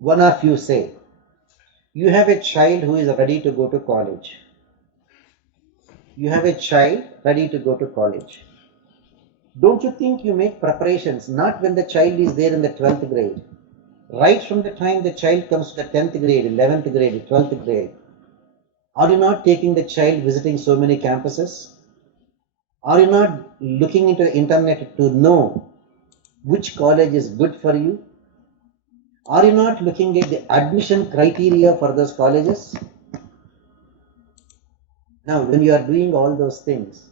One of you say, you have a child who is ready to go to college. You have a child ready to go to college. Don't you think you make preparations, not when the child is there in the 12th grade, right from the time the child comes to the 10th grade, 11th grade, 12th grade? Are you not taking the child visiting so many campuses? Are you not looking into the internet to know which college is good for you? Are you not looking at the admission criteria for those colleges? Now, when you are doing all those things,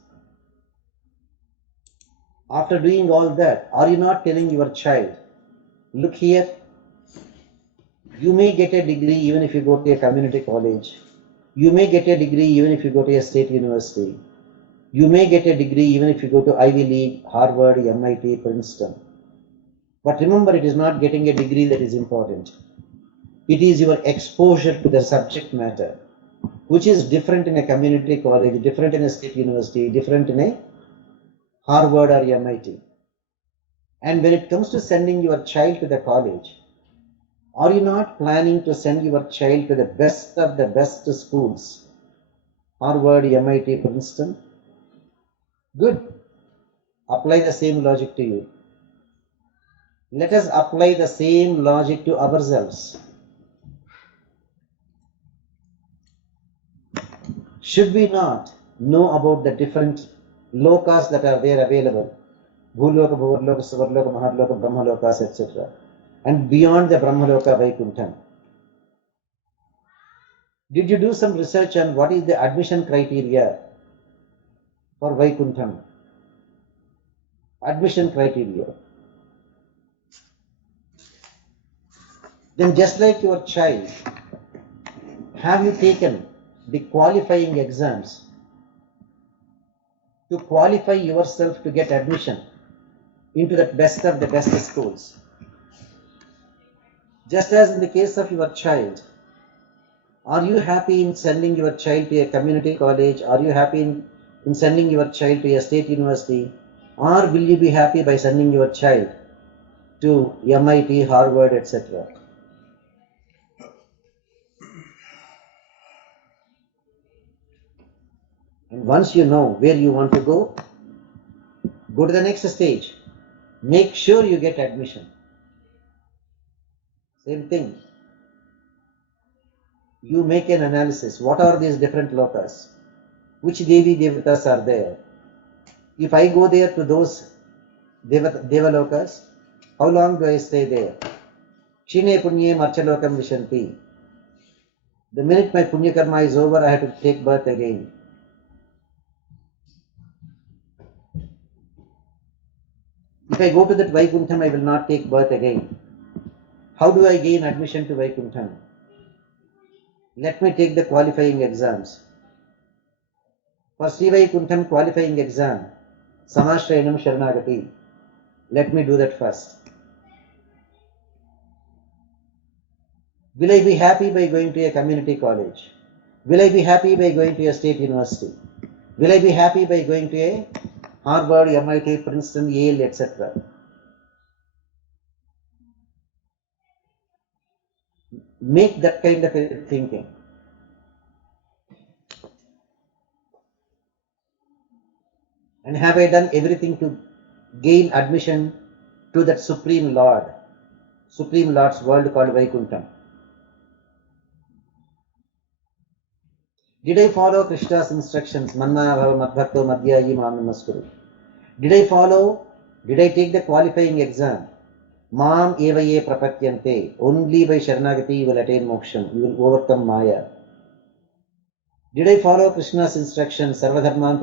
after doing all that, are you not telling your child, look here, you may get a degree even if you go to a community college. You may get a degree even if you go to a state university. You may get a degree even if you go to Ivy League, Harvard, MIT, Princeton. But remember, it is not getting a degree that is important. It is your exposure to the subject matter, which is different in a community college, different in a state university, different in a Harvard or MIT. And when it comes to sending your child to the college, are you not planning to send your child to the best of the best schools? Harvard, MIT, Princeton? Good. Apply the same logic to you. Let us apply the same logic to ourselves. Should we not know about the different lokas that are there available? Bhuloka, Bhuvarloka, Suvarloka, Maharloka, Brahmalokas, etc. And beyond the Brahmaloka, Vaikuntham. Did you do some research on what is the admission criteria for Vaikuntham? Admission criteria. Then just like your child, have you taken the qualifying exams to qualify yourself to get admission into the best of the best schools? Just as in the case of your child, are you happy in sending your child to a community college? Are you happy in sending your child to a state university? Or will you be happy by sending your child to MIT, Harvard, etc.? And once you know where you want to go to the next stage. Make sure you get admission. Same thing. You make an analysis. What are these different lokas? Which Devi Devatas are there? If I go there to those Devalokas, how long do I stay there? Shine Punye Marchalokam Vishanti. The minute my punya karma is over, I have to take birth again. If I go to that Vaikuntham, I will not take birth again. How do I gain admission to Vaikuntham? Let me take the qualifying exams. For Sri Vaikuntham qualifying exam, Samashrayanam Sharanagati. Let me do that first. Will I be happy by going to a community college? Will I be happy by going to a state university? Will I be happy by going to a Harvard, MIT, Princeton, Yale, etc.? Make that kind of a thinking. And have I done everything to gain admission to that Supreme Lord's world called Vaikuntham? Did I follow Krishna's instructions? Manna bhava madbhakto madhyayi mam namaskuru. Did I take the qualifying exam? Mam eva ye prapatyante. Only by Sharanagati you will attain moksha. You will overcome Maya. Did I follow Krishna's instructions? Sarvadharman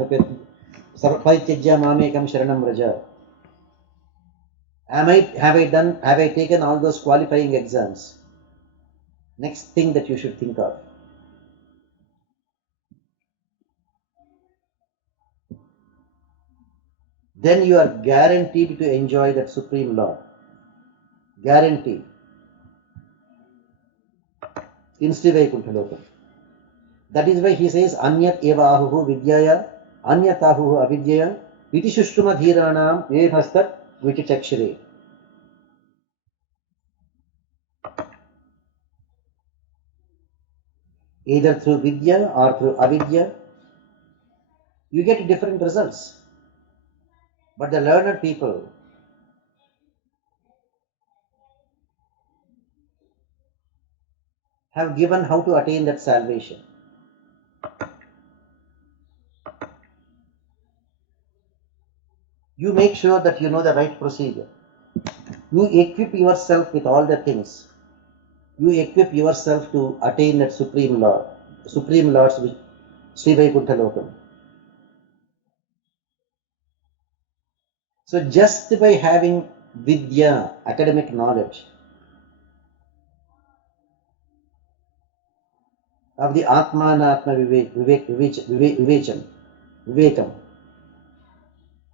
parityajya mamekam sharanam vraja. Have I taken all those qualifying exams? Next thing that you should think of. Then you are guaranteed to enjoy that Supreme Lord. Guaranteed. In Sri Vaikuntha Lokam. That is why he says, Anyat eva ahuhu vidyaya, anyat ahuhu avidyaya, iti shushruma dhiranam evastat vichachakshire. Either through vidya or through avidya, you get different results. But the learned people have given how to attain that salvation. You make sure that you know the right procedure. You equip yourself with all the things. You equip yourself to attain that Supreme Lord's Sri Vaikuntha Lokam. So just by having vidya, academic knowledge, of the Atmanatma Vivekam,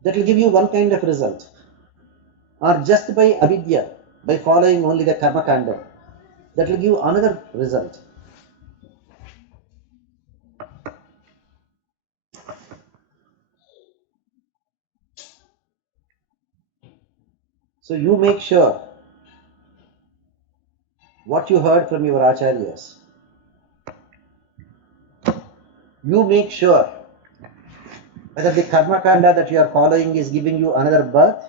that will give you one kind of result. Or just by avidya, by following only the karma kanda, that will give another result. So you make sure what you heard from your acharyas. You make sure whether the karma kanda that you are following is giving you another birth,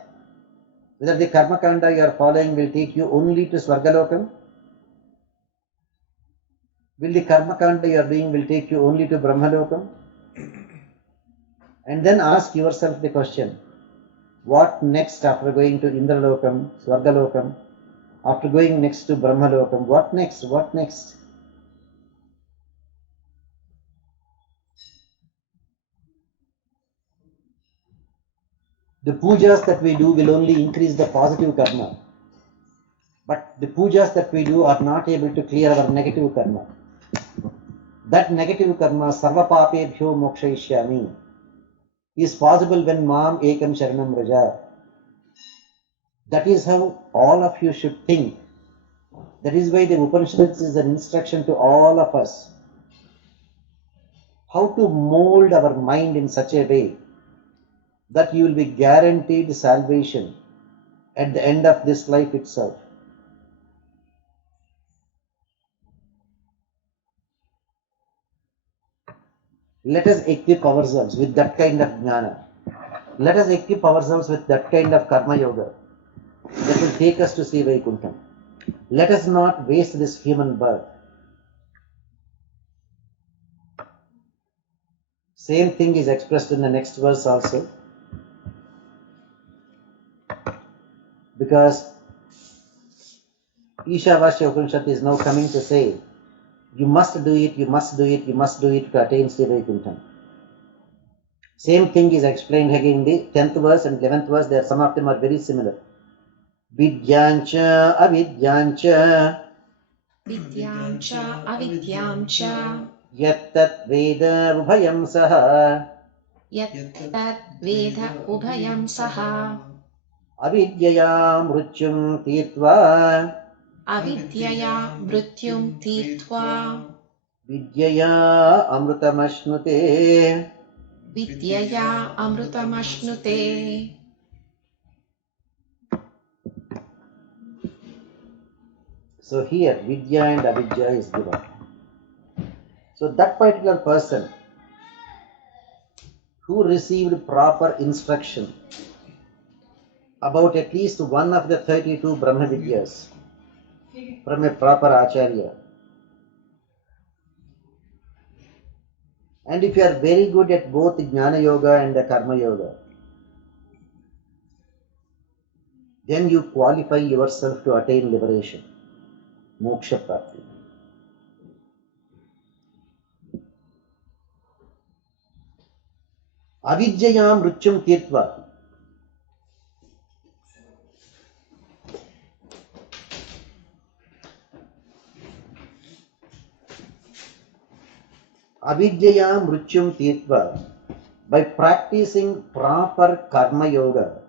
whether the karma kanda you are following will take you only to Swargalokam, will the karma kanda you are doing will take you only to Brahmalokam? And then ask yourself the question, what next after going to Indralokam, Swargalokam, after going next to Brahmalokam, what next? What next? The pujas that we do will only increase the positive karma. But the pujas that we do are not able to clear our negative karma. That negative karma, sarva papebhyo mokshayishyami, is possible when mam ekam sharanam raja. That is how all of you should think. That is why the Upanishads is an instruction to all of us. How to mold our mind in such a way that you will be guaranteed salvation at the end of this life itself. Let us equip ourselves with that kind of jnana. Let us equip ourselves with that kind of karma yoga that will take us to Sri Vaikuntham. Let us not waste this human birth. Same thing is expressed in the next verse also. Because Ishavasya Upanishad is now coming to say You must do it, you must do it, you must do it to attain Sri Vaikuntham. Same thing is explained again in the 10th verse and 11th verse. There, some of them are very similar. Vidyancha, avidyancha, विद्यां च अविद्यां च yattat veda ubhayam saha, यत्तद् वेद उभयं सः avidyaya mrutyum tirtva, अविद्यया मृत्युं तीर्त्वा vidyaya amrutamashnute. विद्यया अमृतमश्नुते. So here, vidya and avidya is given. So that particular person who received proper instruction about at least one of the 32 Brahma Vidyas from a proper Acharya, and if you are very good at both Jnana Yoga and the Karma Yoga, then you qualify yourself to attain liberation, Moksha Prapti. Avidyayam Ruchum Tirtva. Avidyayam Ruchum Tirtva. By practicing proper Karma Yoga,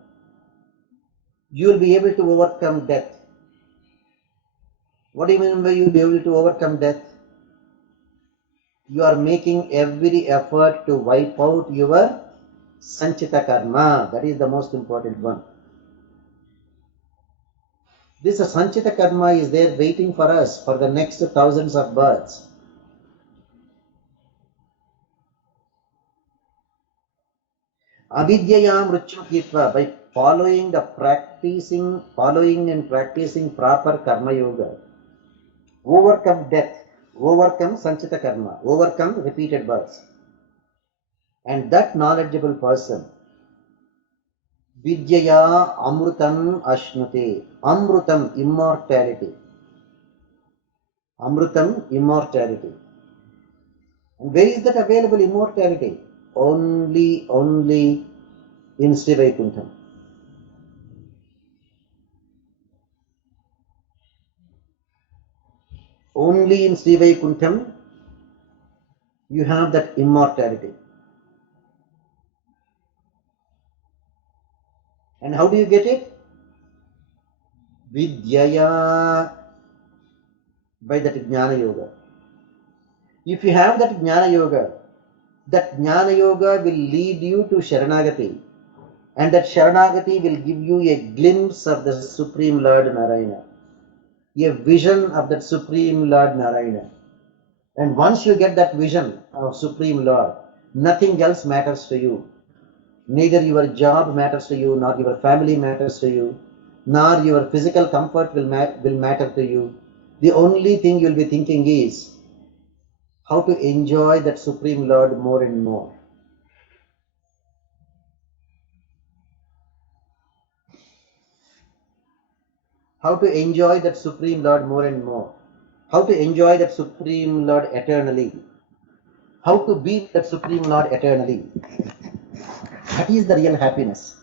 you will be able to overcome death. What do you mean by you will be able to overcome death? You are making every effort to wipe out your Sanchita Karma. That is the most important one. This Sanchita Karma is there waiting for us for the next thousands of births. Avidyayam Rucham Kitva, by following and practicing proper Karma Yoga, overcome death, overcome Sanchita Karma, overcome repeated births. And that knowledgeable person, Vidyaya Amrutam Ashnute, Amrutam, immortality. Amrutam, immortality. And where is that available immortality? Only in Sri Vaikuntham. Only in Sri Vaikuntham you have that immortality. And how do you get it? Vidyaya, by that Jnana Yoga. If you have that Jnana Yoga will lead you to Sharanagati. And that Sharanagati will give you a glimpse of the Supreme Lord Narayana. A vision of that Supreme Lord Narayana. And once you get that vision of Supreme Lord, nothing else matters to you. Neither your job matters to you, nor your family matters to you, nor your physical comfort will matter to you. The only thing you'll be thinking is how to enjoy that Supreme Lord more and more. How to enjoy that Supreme Lord more and more. How to enjoy that Supreme Lord eternally. How to be that Supreme Lord eternally. That is the real happiness.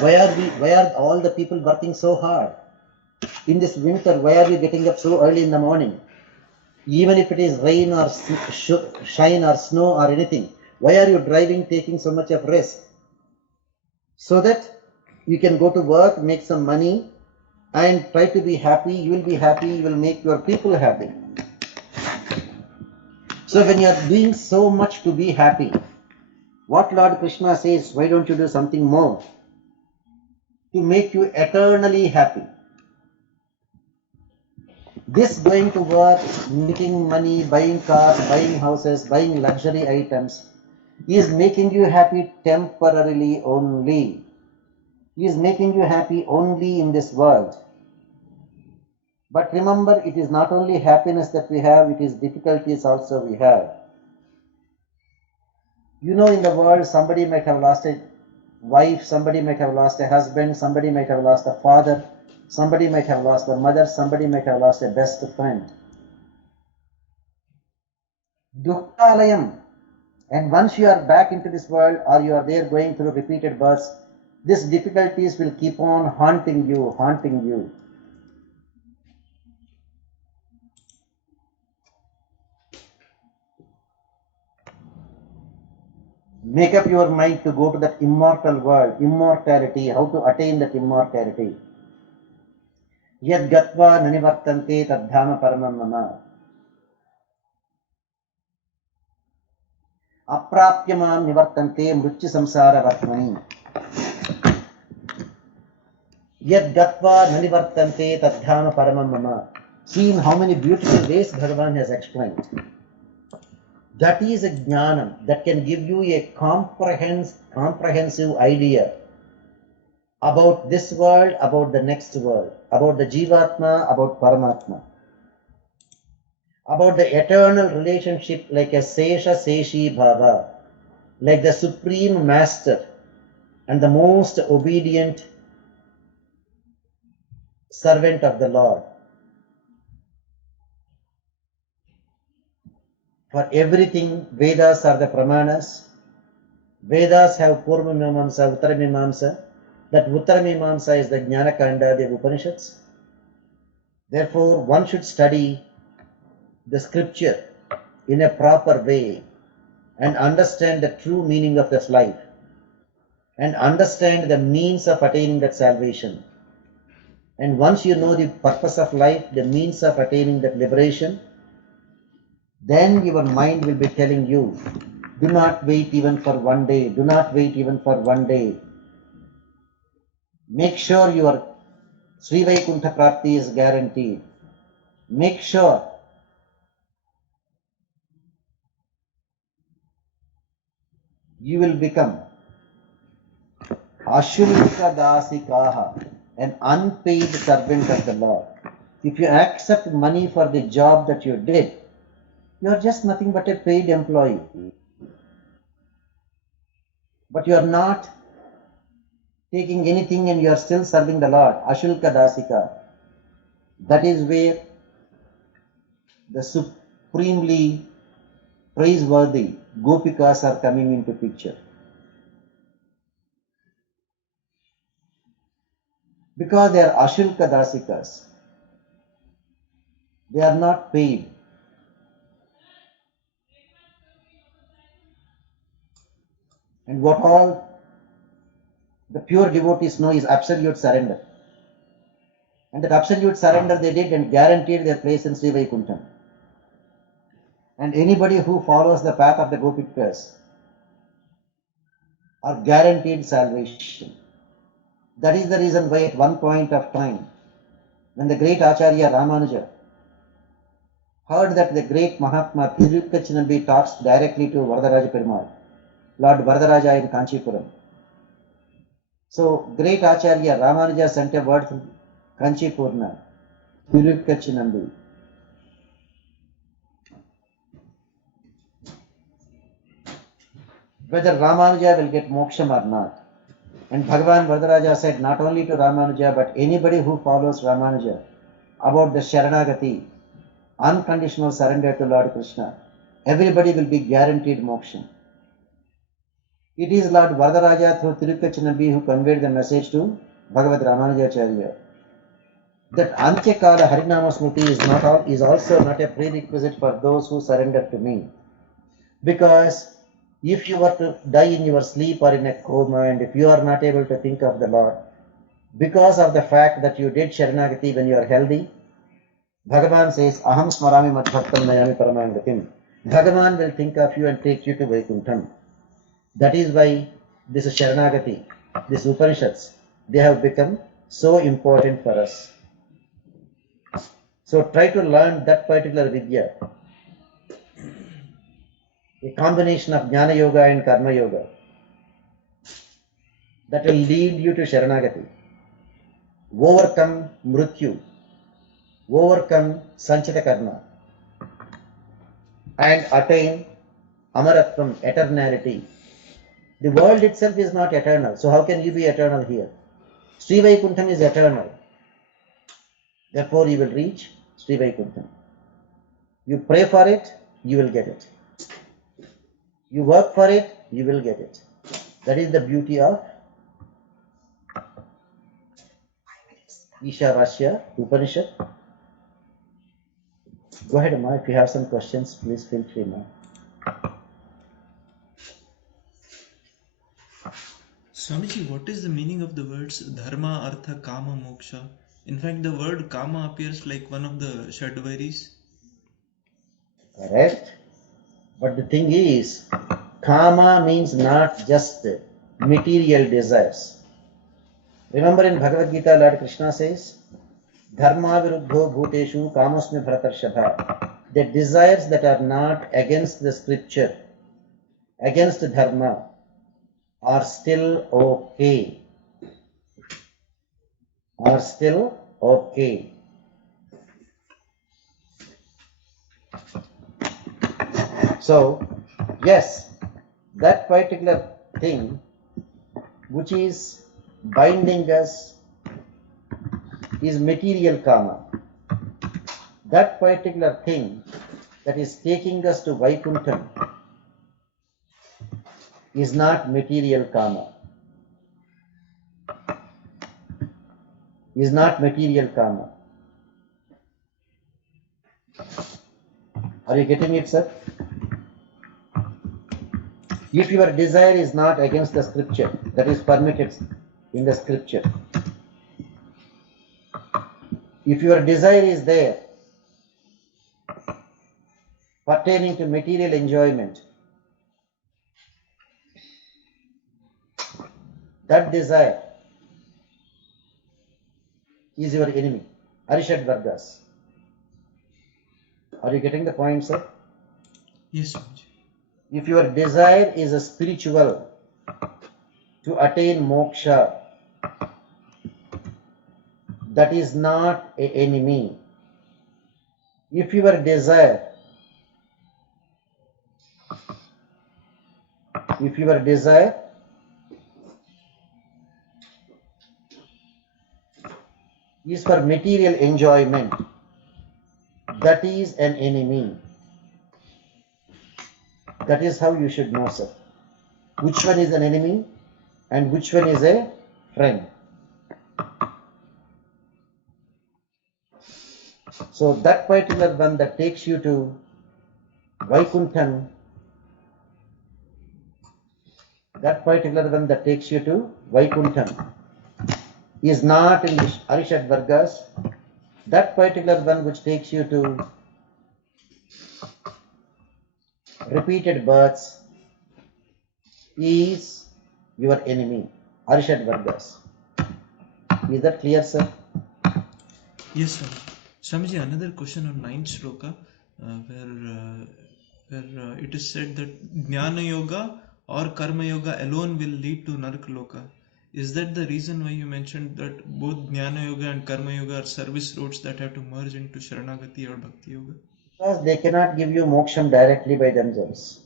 Why are all the people working so hard? In this winter, why are you getting up so early in the morning? Even if it is rain or shine or snow or anything, why are you driving, taking so much of rest? So that you can go to work, make some money, and try to be happy. You will be happy, you will make your people happy. So when you are doing so much to be happy, what Lord Krishna says, why don't you do something more to make you eternally happy? This going to work, making money, buying cars, buying houses, buying luxury items is making you happy temporarily only. Is making you happy only in this world. But remember, it is not only happiness that we have, it is difficulties also we have. You know, in the world, somebody might have lost a wife, somebody might have lost a husband, somebody might have lost a father, Somebody might have lost their mother, somebody might have lost a best friend. Dukhalayam. And once you are back into this world, or you are there going through repeated births, these difficulties will keep on haunting you, haunting you. Make up your mind to go to that immortal world, immortality, how to attain that immortality. Yad gatva nanivartante tadhama paramam mama. Aprapyamam nivartante mrutyu samsara vartmani. Yad gatva nanivartante tadhama paramam mama. See in how many beautiful ways Bhagavan has explained. That is a jnanam that can give you a comprehensive idea about this world, about the next world, about the Jivatma, about Paramatma, about the eternal relationship like a Sesha Seshi Bhava, like the Supreme Master and the most obedient servant of the Lord. For everything, Vedas are the Pramanas. Vedas have Purva Mimamsa, Uttara Mimamsa. That Uttara Mimamsa is the Jnanakanda, the Upanishads. Therefore, one should study the scripture in a proper way and understand the true meaning of this life and understand the means of attaining that salvation. And once you know the purpose of life, the means of attaining that liberation, then your mind will be telling you, do not wait even for one day, do not wait even for one day. Make sure your Sri Vaikuntha Prapti is guaranteed. Make sure you will become Ashulka Dasikaha, an unpaid servant of the Lord. If you accept money for the job that you did, you are just nothing but a paid employee. But you are not taking anything and you are still serving the Lord. Ashulka Dasika. That is where the supremely praiseworthy Gopikas are coming into picture. Because they are Ashulka Dasikas. They are not paid. And what all the pure devotees know is absolute surrender. And that absolute surrender they did and guaranteed their place in Sri Vaikuntham. And anybody who follows the path of the Gopikas are guaranteed salvation. That is the reason why at one point of time, when the great Acharya Ramanuja heard that the great Mahatma Tirukachinambi talks directly to Varadaraja Perumal, Lord Varadaraja in Kanchipuram. So great Acharya Ramanuja sent a word to Kanchipurna, Tirukachinambi. Whether Ramanuja will get moksham or not. And Bhagavan Varadaraja said not only to Ramanuja but anybody who follows Ramanuja about the Sharanagati, unconditional surrender to Lord Krishna, everybody will be guaranteed moksha. It is Lord Varadaraja through Tirukachinambi who conveyed the message to Bhagavad Ramanujacharya that Antyakala Harinama Smriti is also not a prerequisite for those who surrender to me. Because if you were to die in your sleep or in a coma and if you are not able to think of the Lord, because of the fact that you did Sharanagati when you are healthy, Bhagavan says, Aham smarami madbhaktam nayami paramangatim. Bhagavan will think of you and take you to Vaikuntham. That is why this Sharanagati, these Upanishads, they have become so important for us. So try to learn that particular Vidya, a combination of Jnana Yoga and Karma Yoga, that will lead you to Sharanagati. Overcome Mrityu, overcome Sanchita Karma, and attain Amaratvam, eternality. The world itself is not eternal, so how can you be eternal here? Sri Vaikuntham is eternal. Therefore, you will reach Sri Vaikuntham. You pray for it, you will get it. You work for it, you will get it. That is the beauty of Ishavasya Upanishad. Go ahead, Amma. If you have some questions, please feel free now. Swamiji, what is the meaning of the words dharma, artha, kama, moksha? In fact, the word kama appears like one of the Shadvairis. Correct. But the thing is, kama means not just material desires. Remember in Bhagavad Gita, Lord Krishna says, Dharma viruddho bhuteshu kamasmi bharatarshava. The desires that are not against the scripture, against dharma, are still okay. Are still okay. So, yes, that particular thing which is binding us is material karma. That particular thing that is taking us to Vaikuntham is not material karma. Is not material karma. Are you getting it, sir? If your desire is not against the scripture, that is permitted in the scripture. If your desire is there pertaining to material enjoyment, that desire is your enemy. Arishad Vargas. Are you getting the point, sir? Yes, Swamiji. If your desire is a spiritual to attain moksha, that is not an enemy. If your desire is for material enjoyment, that is an enemy. That is how you should know, sir. Which one is an enemy and which one is a friend. So that particular one that takes you to Vaikuntham, is not in the Arishad Vargas. That particular one which takes you to repeated births is your enemy, Arishad Vargas. Is that clear, sir? Yes, Swamiji. Swamiji, another question on 9th shloka, where it is said that Jnana Yoga or Karma Yoga alone will lead to Narkaloka. Is that the reason why you mentioned that both Jnana Yoga and Karma Yoga are service roads that have to merge into Sharanagati or Bhakti Yoga? Because they cannot give you moksham directly by themselves.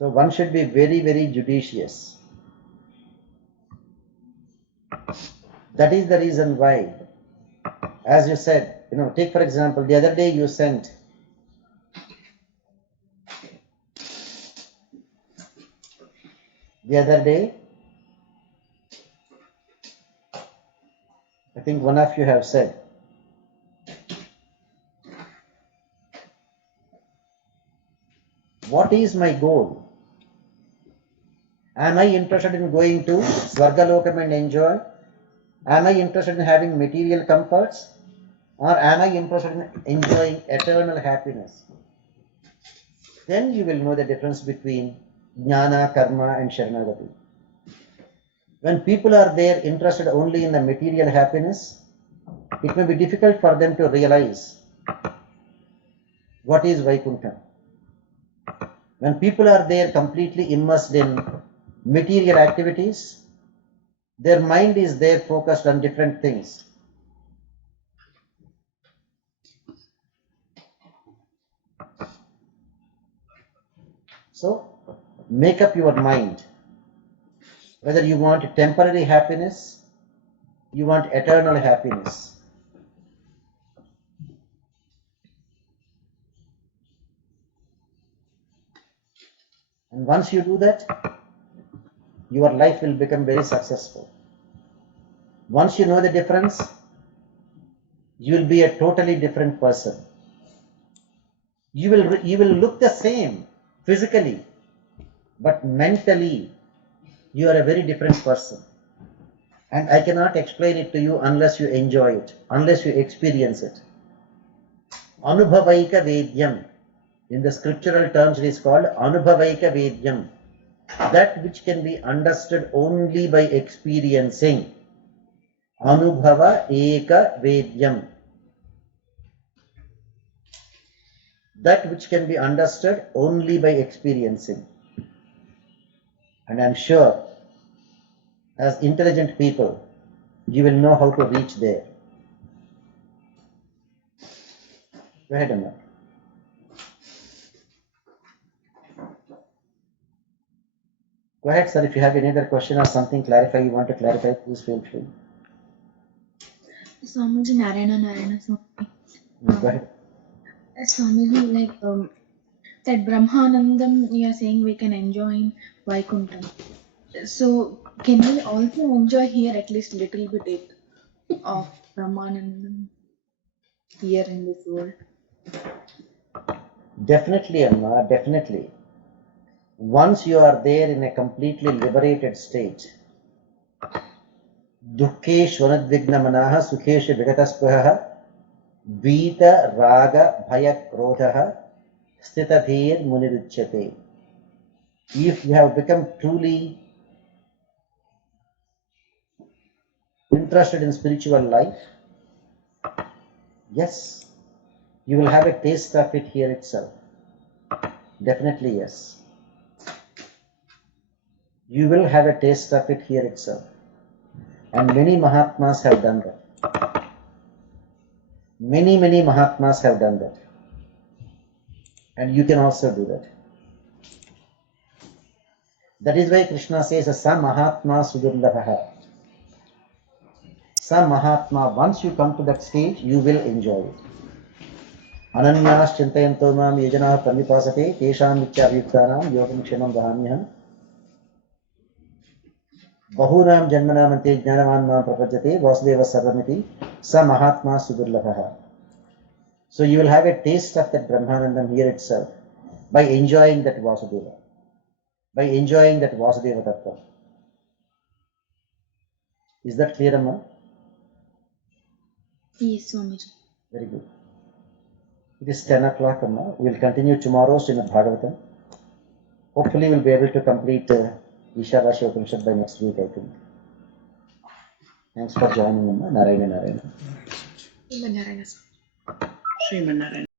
So one should be very, very judicious. That is the reason why, as you said, take for example, the other day you sent I think one of you have said, what is my goal? Am I interested in going to Swargalokam and enjoy? Am I interested in having material comforts? Or am I interested in enjoying eternal happiness? Then you will know the difference between Jnana, Karma and Sharanagati. When people are there interested only in the material happiness, it may be difficult for them to realize what is Vaikuntha. When people are there completely immersed in material activities, their mind is there focused on different things. So, make up your mind. Whether you want temporary happiness, you want eternal happiness. And once you do that, your life will become very successful. Once you know the difference, you will be a totally different person. You will look the same physically, but mentally you are a very different person. And I cannot explain it to you unless you enjoy it, unless you experience it. Anubhavaika Vedyam. In the scriptural terms, it is called Anubhavaika Vedyam. That which can be understood only by experiencing. Anubhava Eka Vedyam. That which can be understood only by experiencing. And I'm sure, as intelligent people, you will know how to reach there. Go ahead, Amma. Go ahead, sir. If you have any other question or something you want to clarify, please feel free. Swamiji, Narayana Swami. Go ahead. Swamiji, like that Brahmanandam you are saying we can enjoy in Vaikuntham. So can we also enjoy here at least little bit of Brahmanandam here in this world? Definitely, Amma, definitely. Once you are there in a completely liberated state, Dukkeshu anudvignamanaha sukheshu vigataspahah Vita raga bhaya krodhaha stitadhir muniruchyate. If you have become truly interested in spiritual life, yes, you will have a taste of it here itself. Definitely, yes. You will have a taste of it here itself. And many Mahatmas have done that. Many Mahatmas have done that. And you can also do that. That is why Krishna says, Sa Mahatma Sudurlabhaha. Sa Mahatma, once you come to that stage, you will enjoy it. Ananyas Chintayanto Mam Yajana Pranipasate Tesham Vichyavyuktanam Yogam Kshamam Vahamyam Bahunam Janmanamante Jnanavan Mam Prapajate Vasudeva Sarvamiti Sa Mahatma Sudurlabhaha. So you will have a taste of that Brahmanandam here itself by enjoying that Vasudeva, by enjoying that Vasudeva Tattva. Is that clear, Amma? Yes, Swamiji. Very good. It is 10 o'clock, Amma. We will continue tomorrow Srimad Bhagavatam. Hopefully we'll be able to complete Ishavasya Upanishad by next week, I think. Thanks for joining, Amma. Narayana Narayana. Narayana. Sriman Narayana.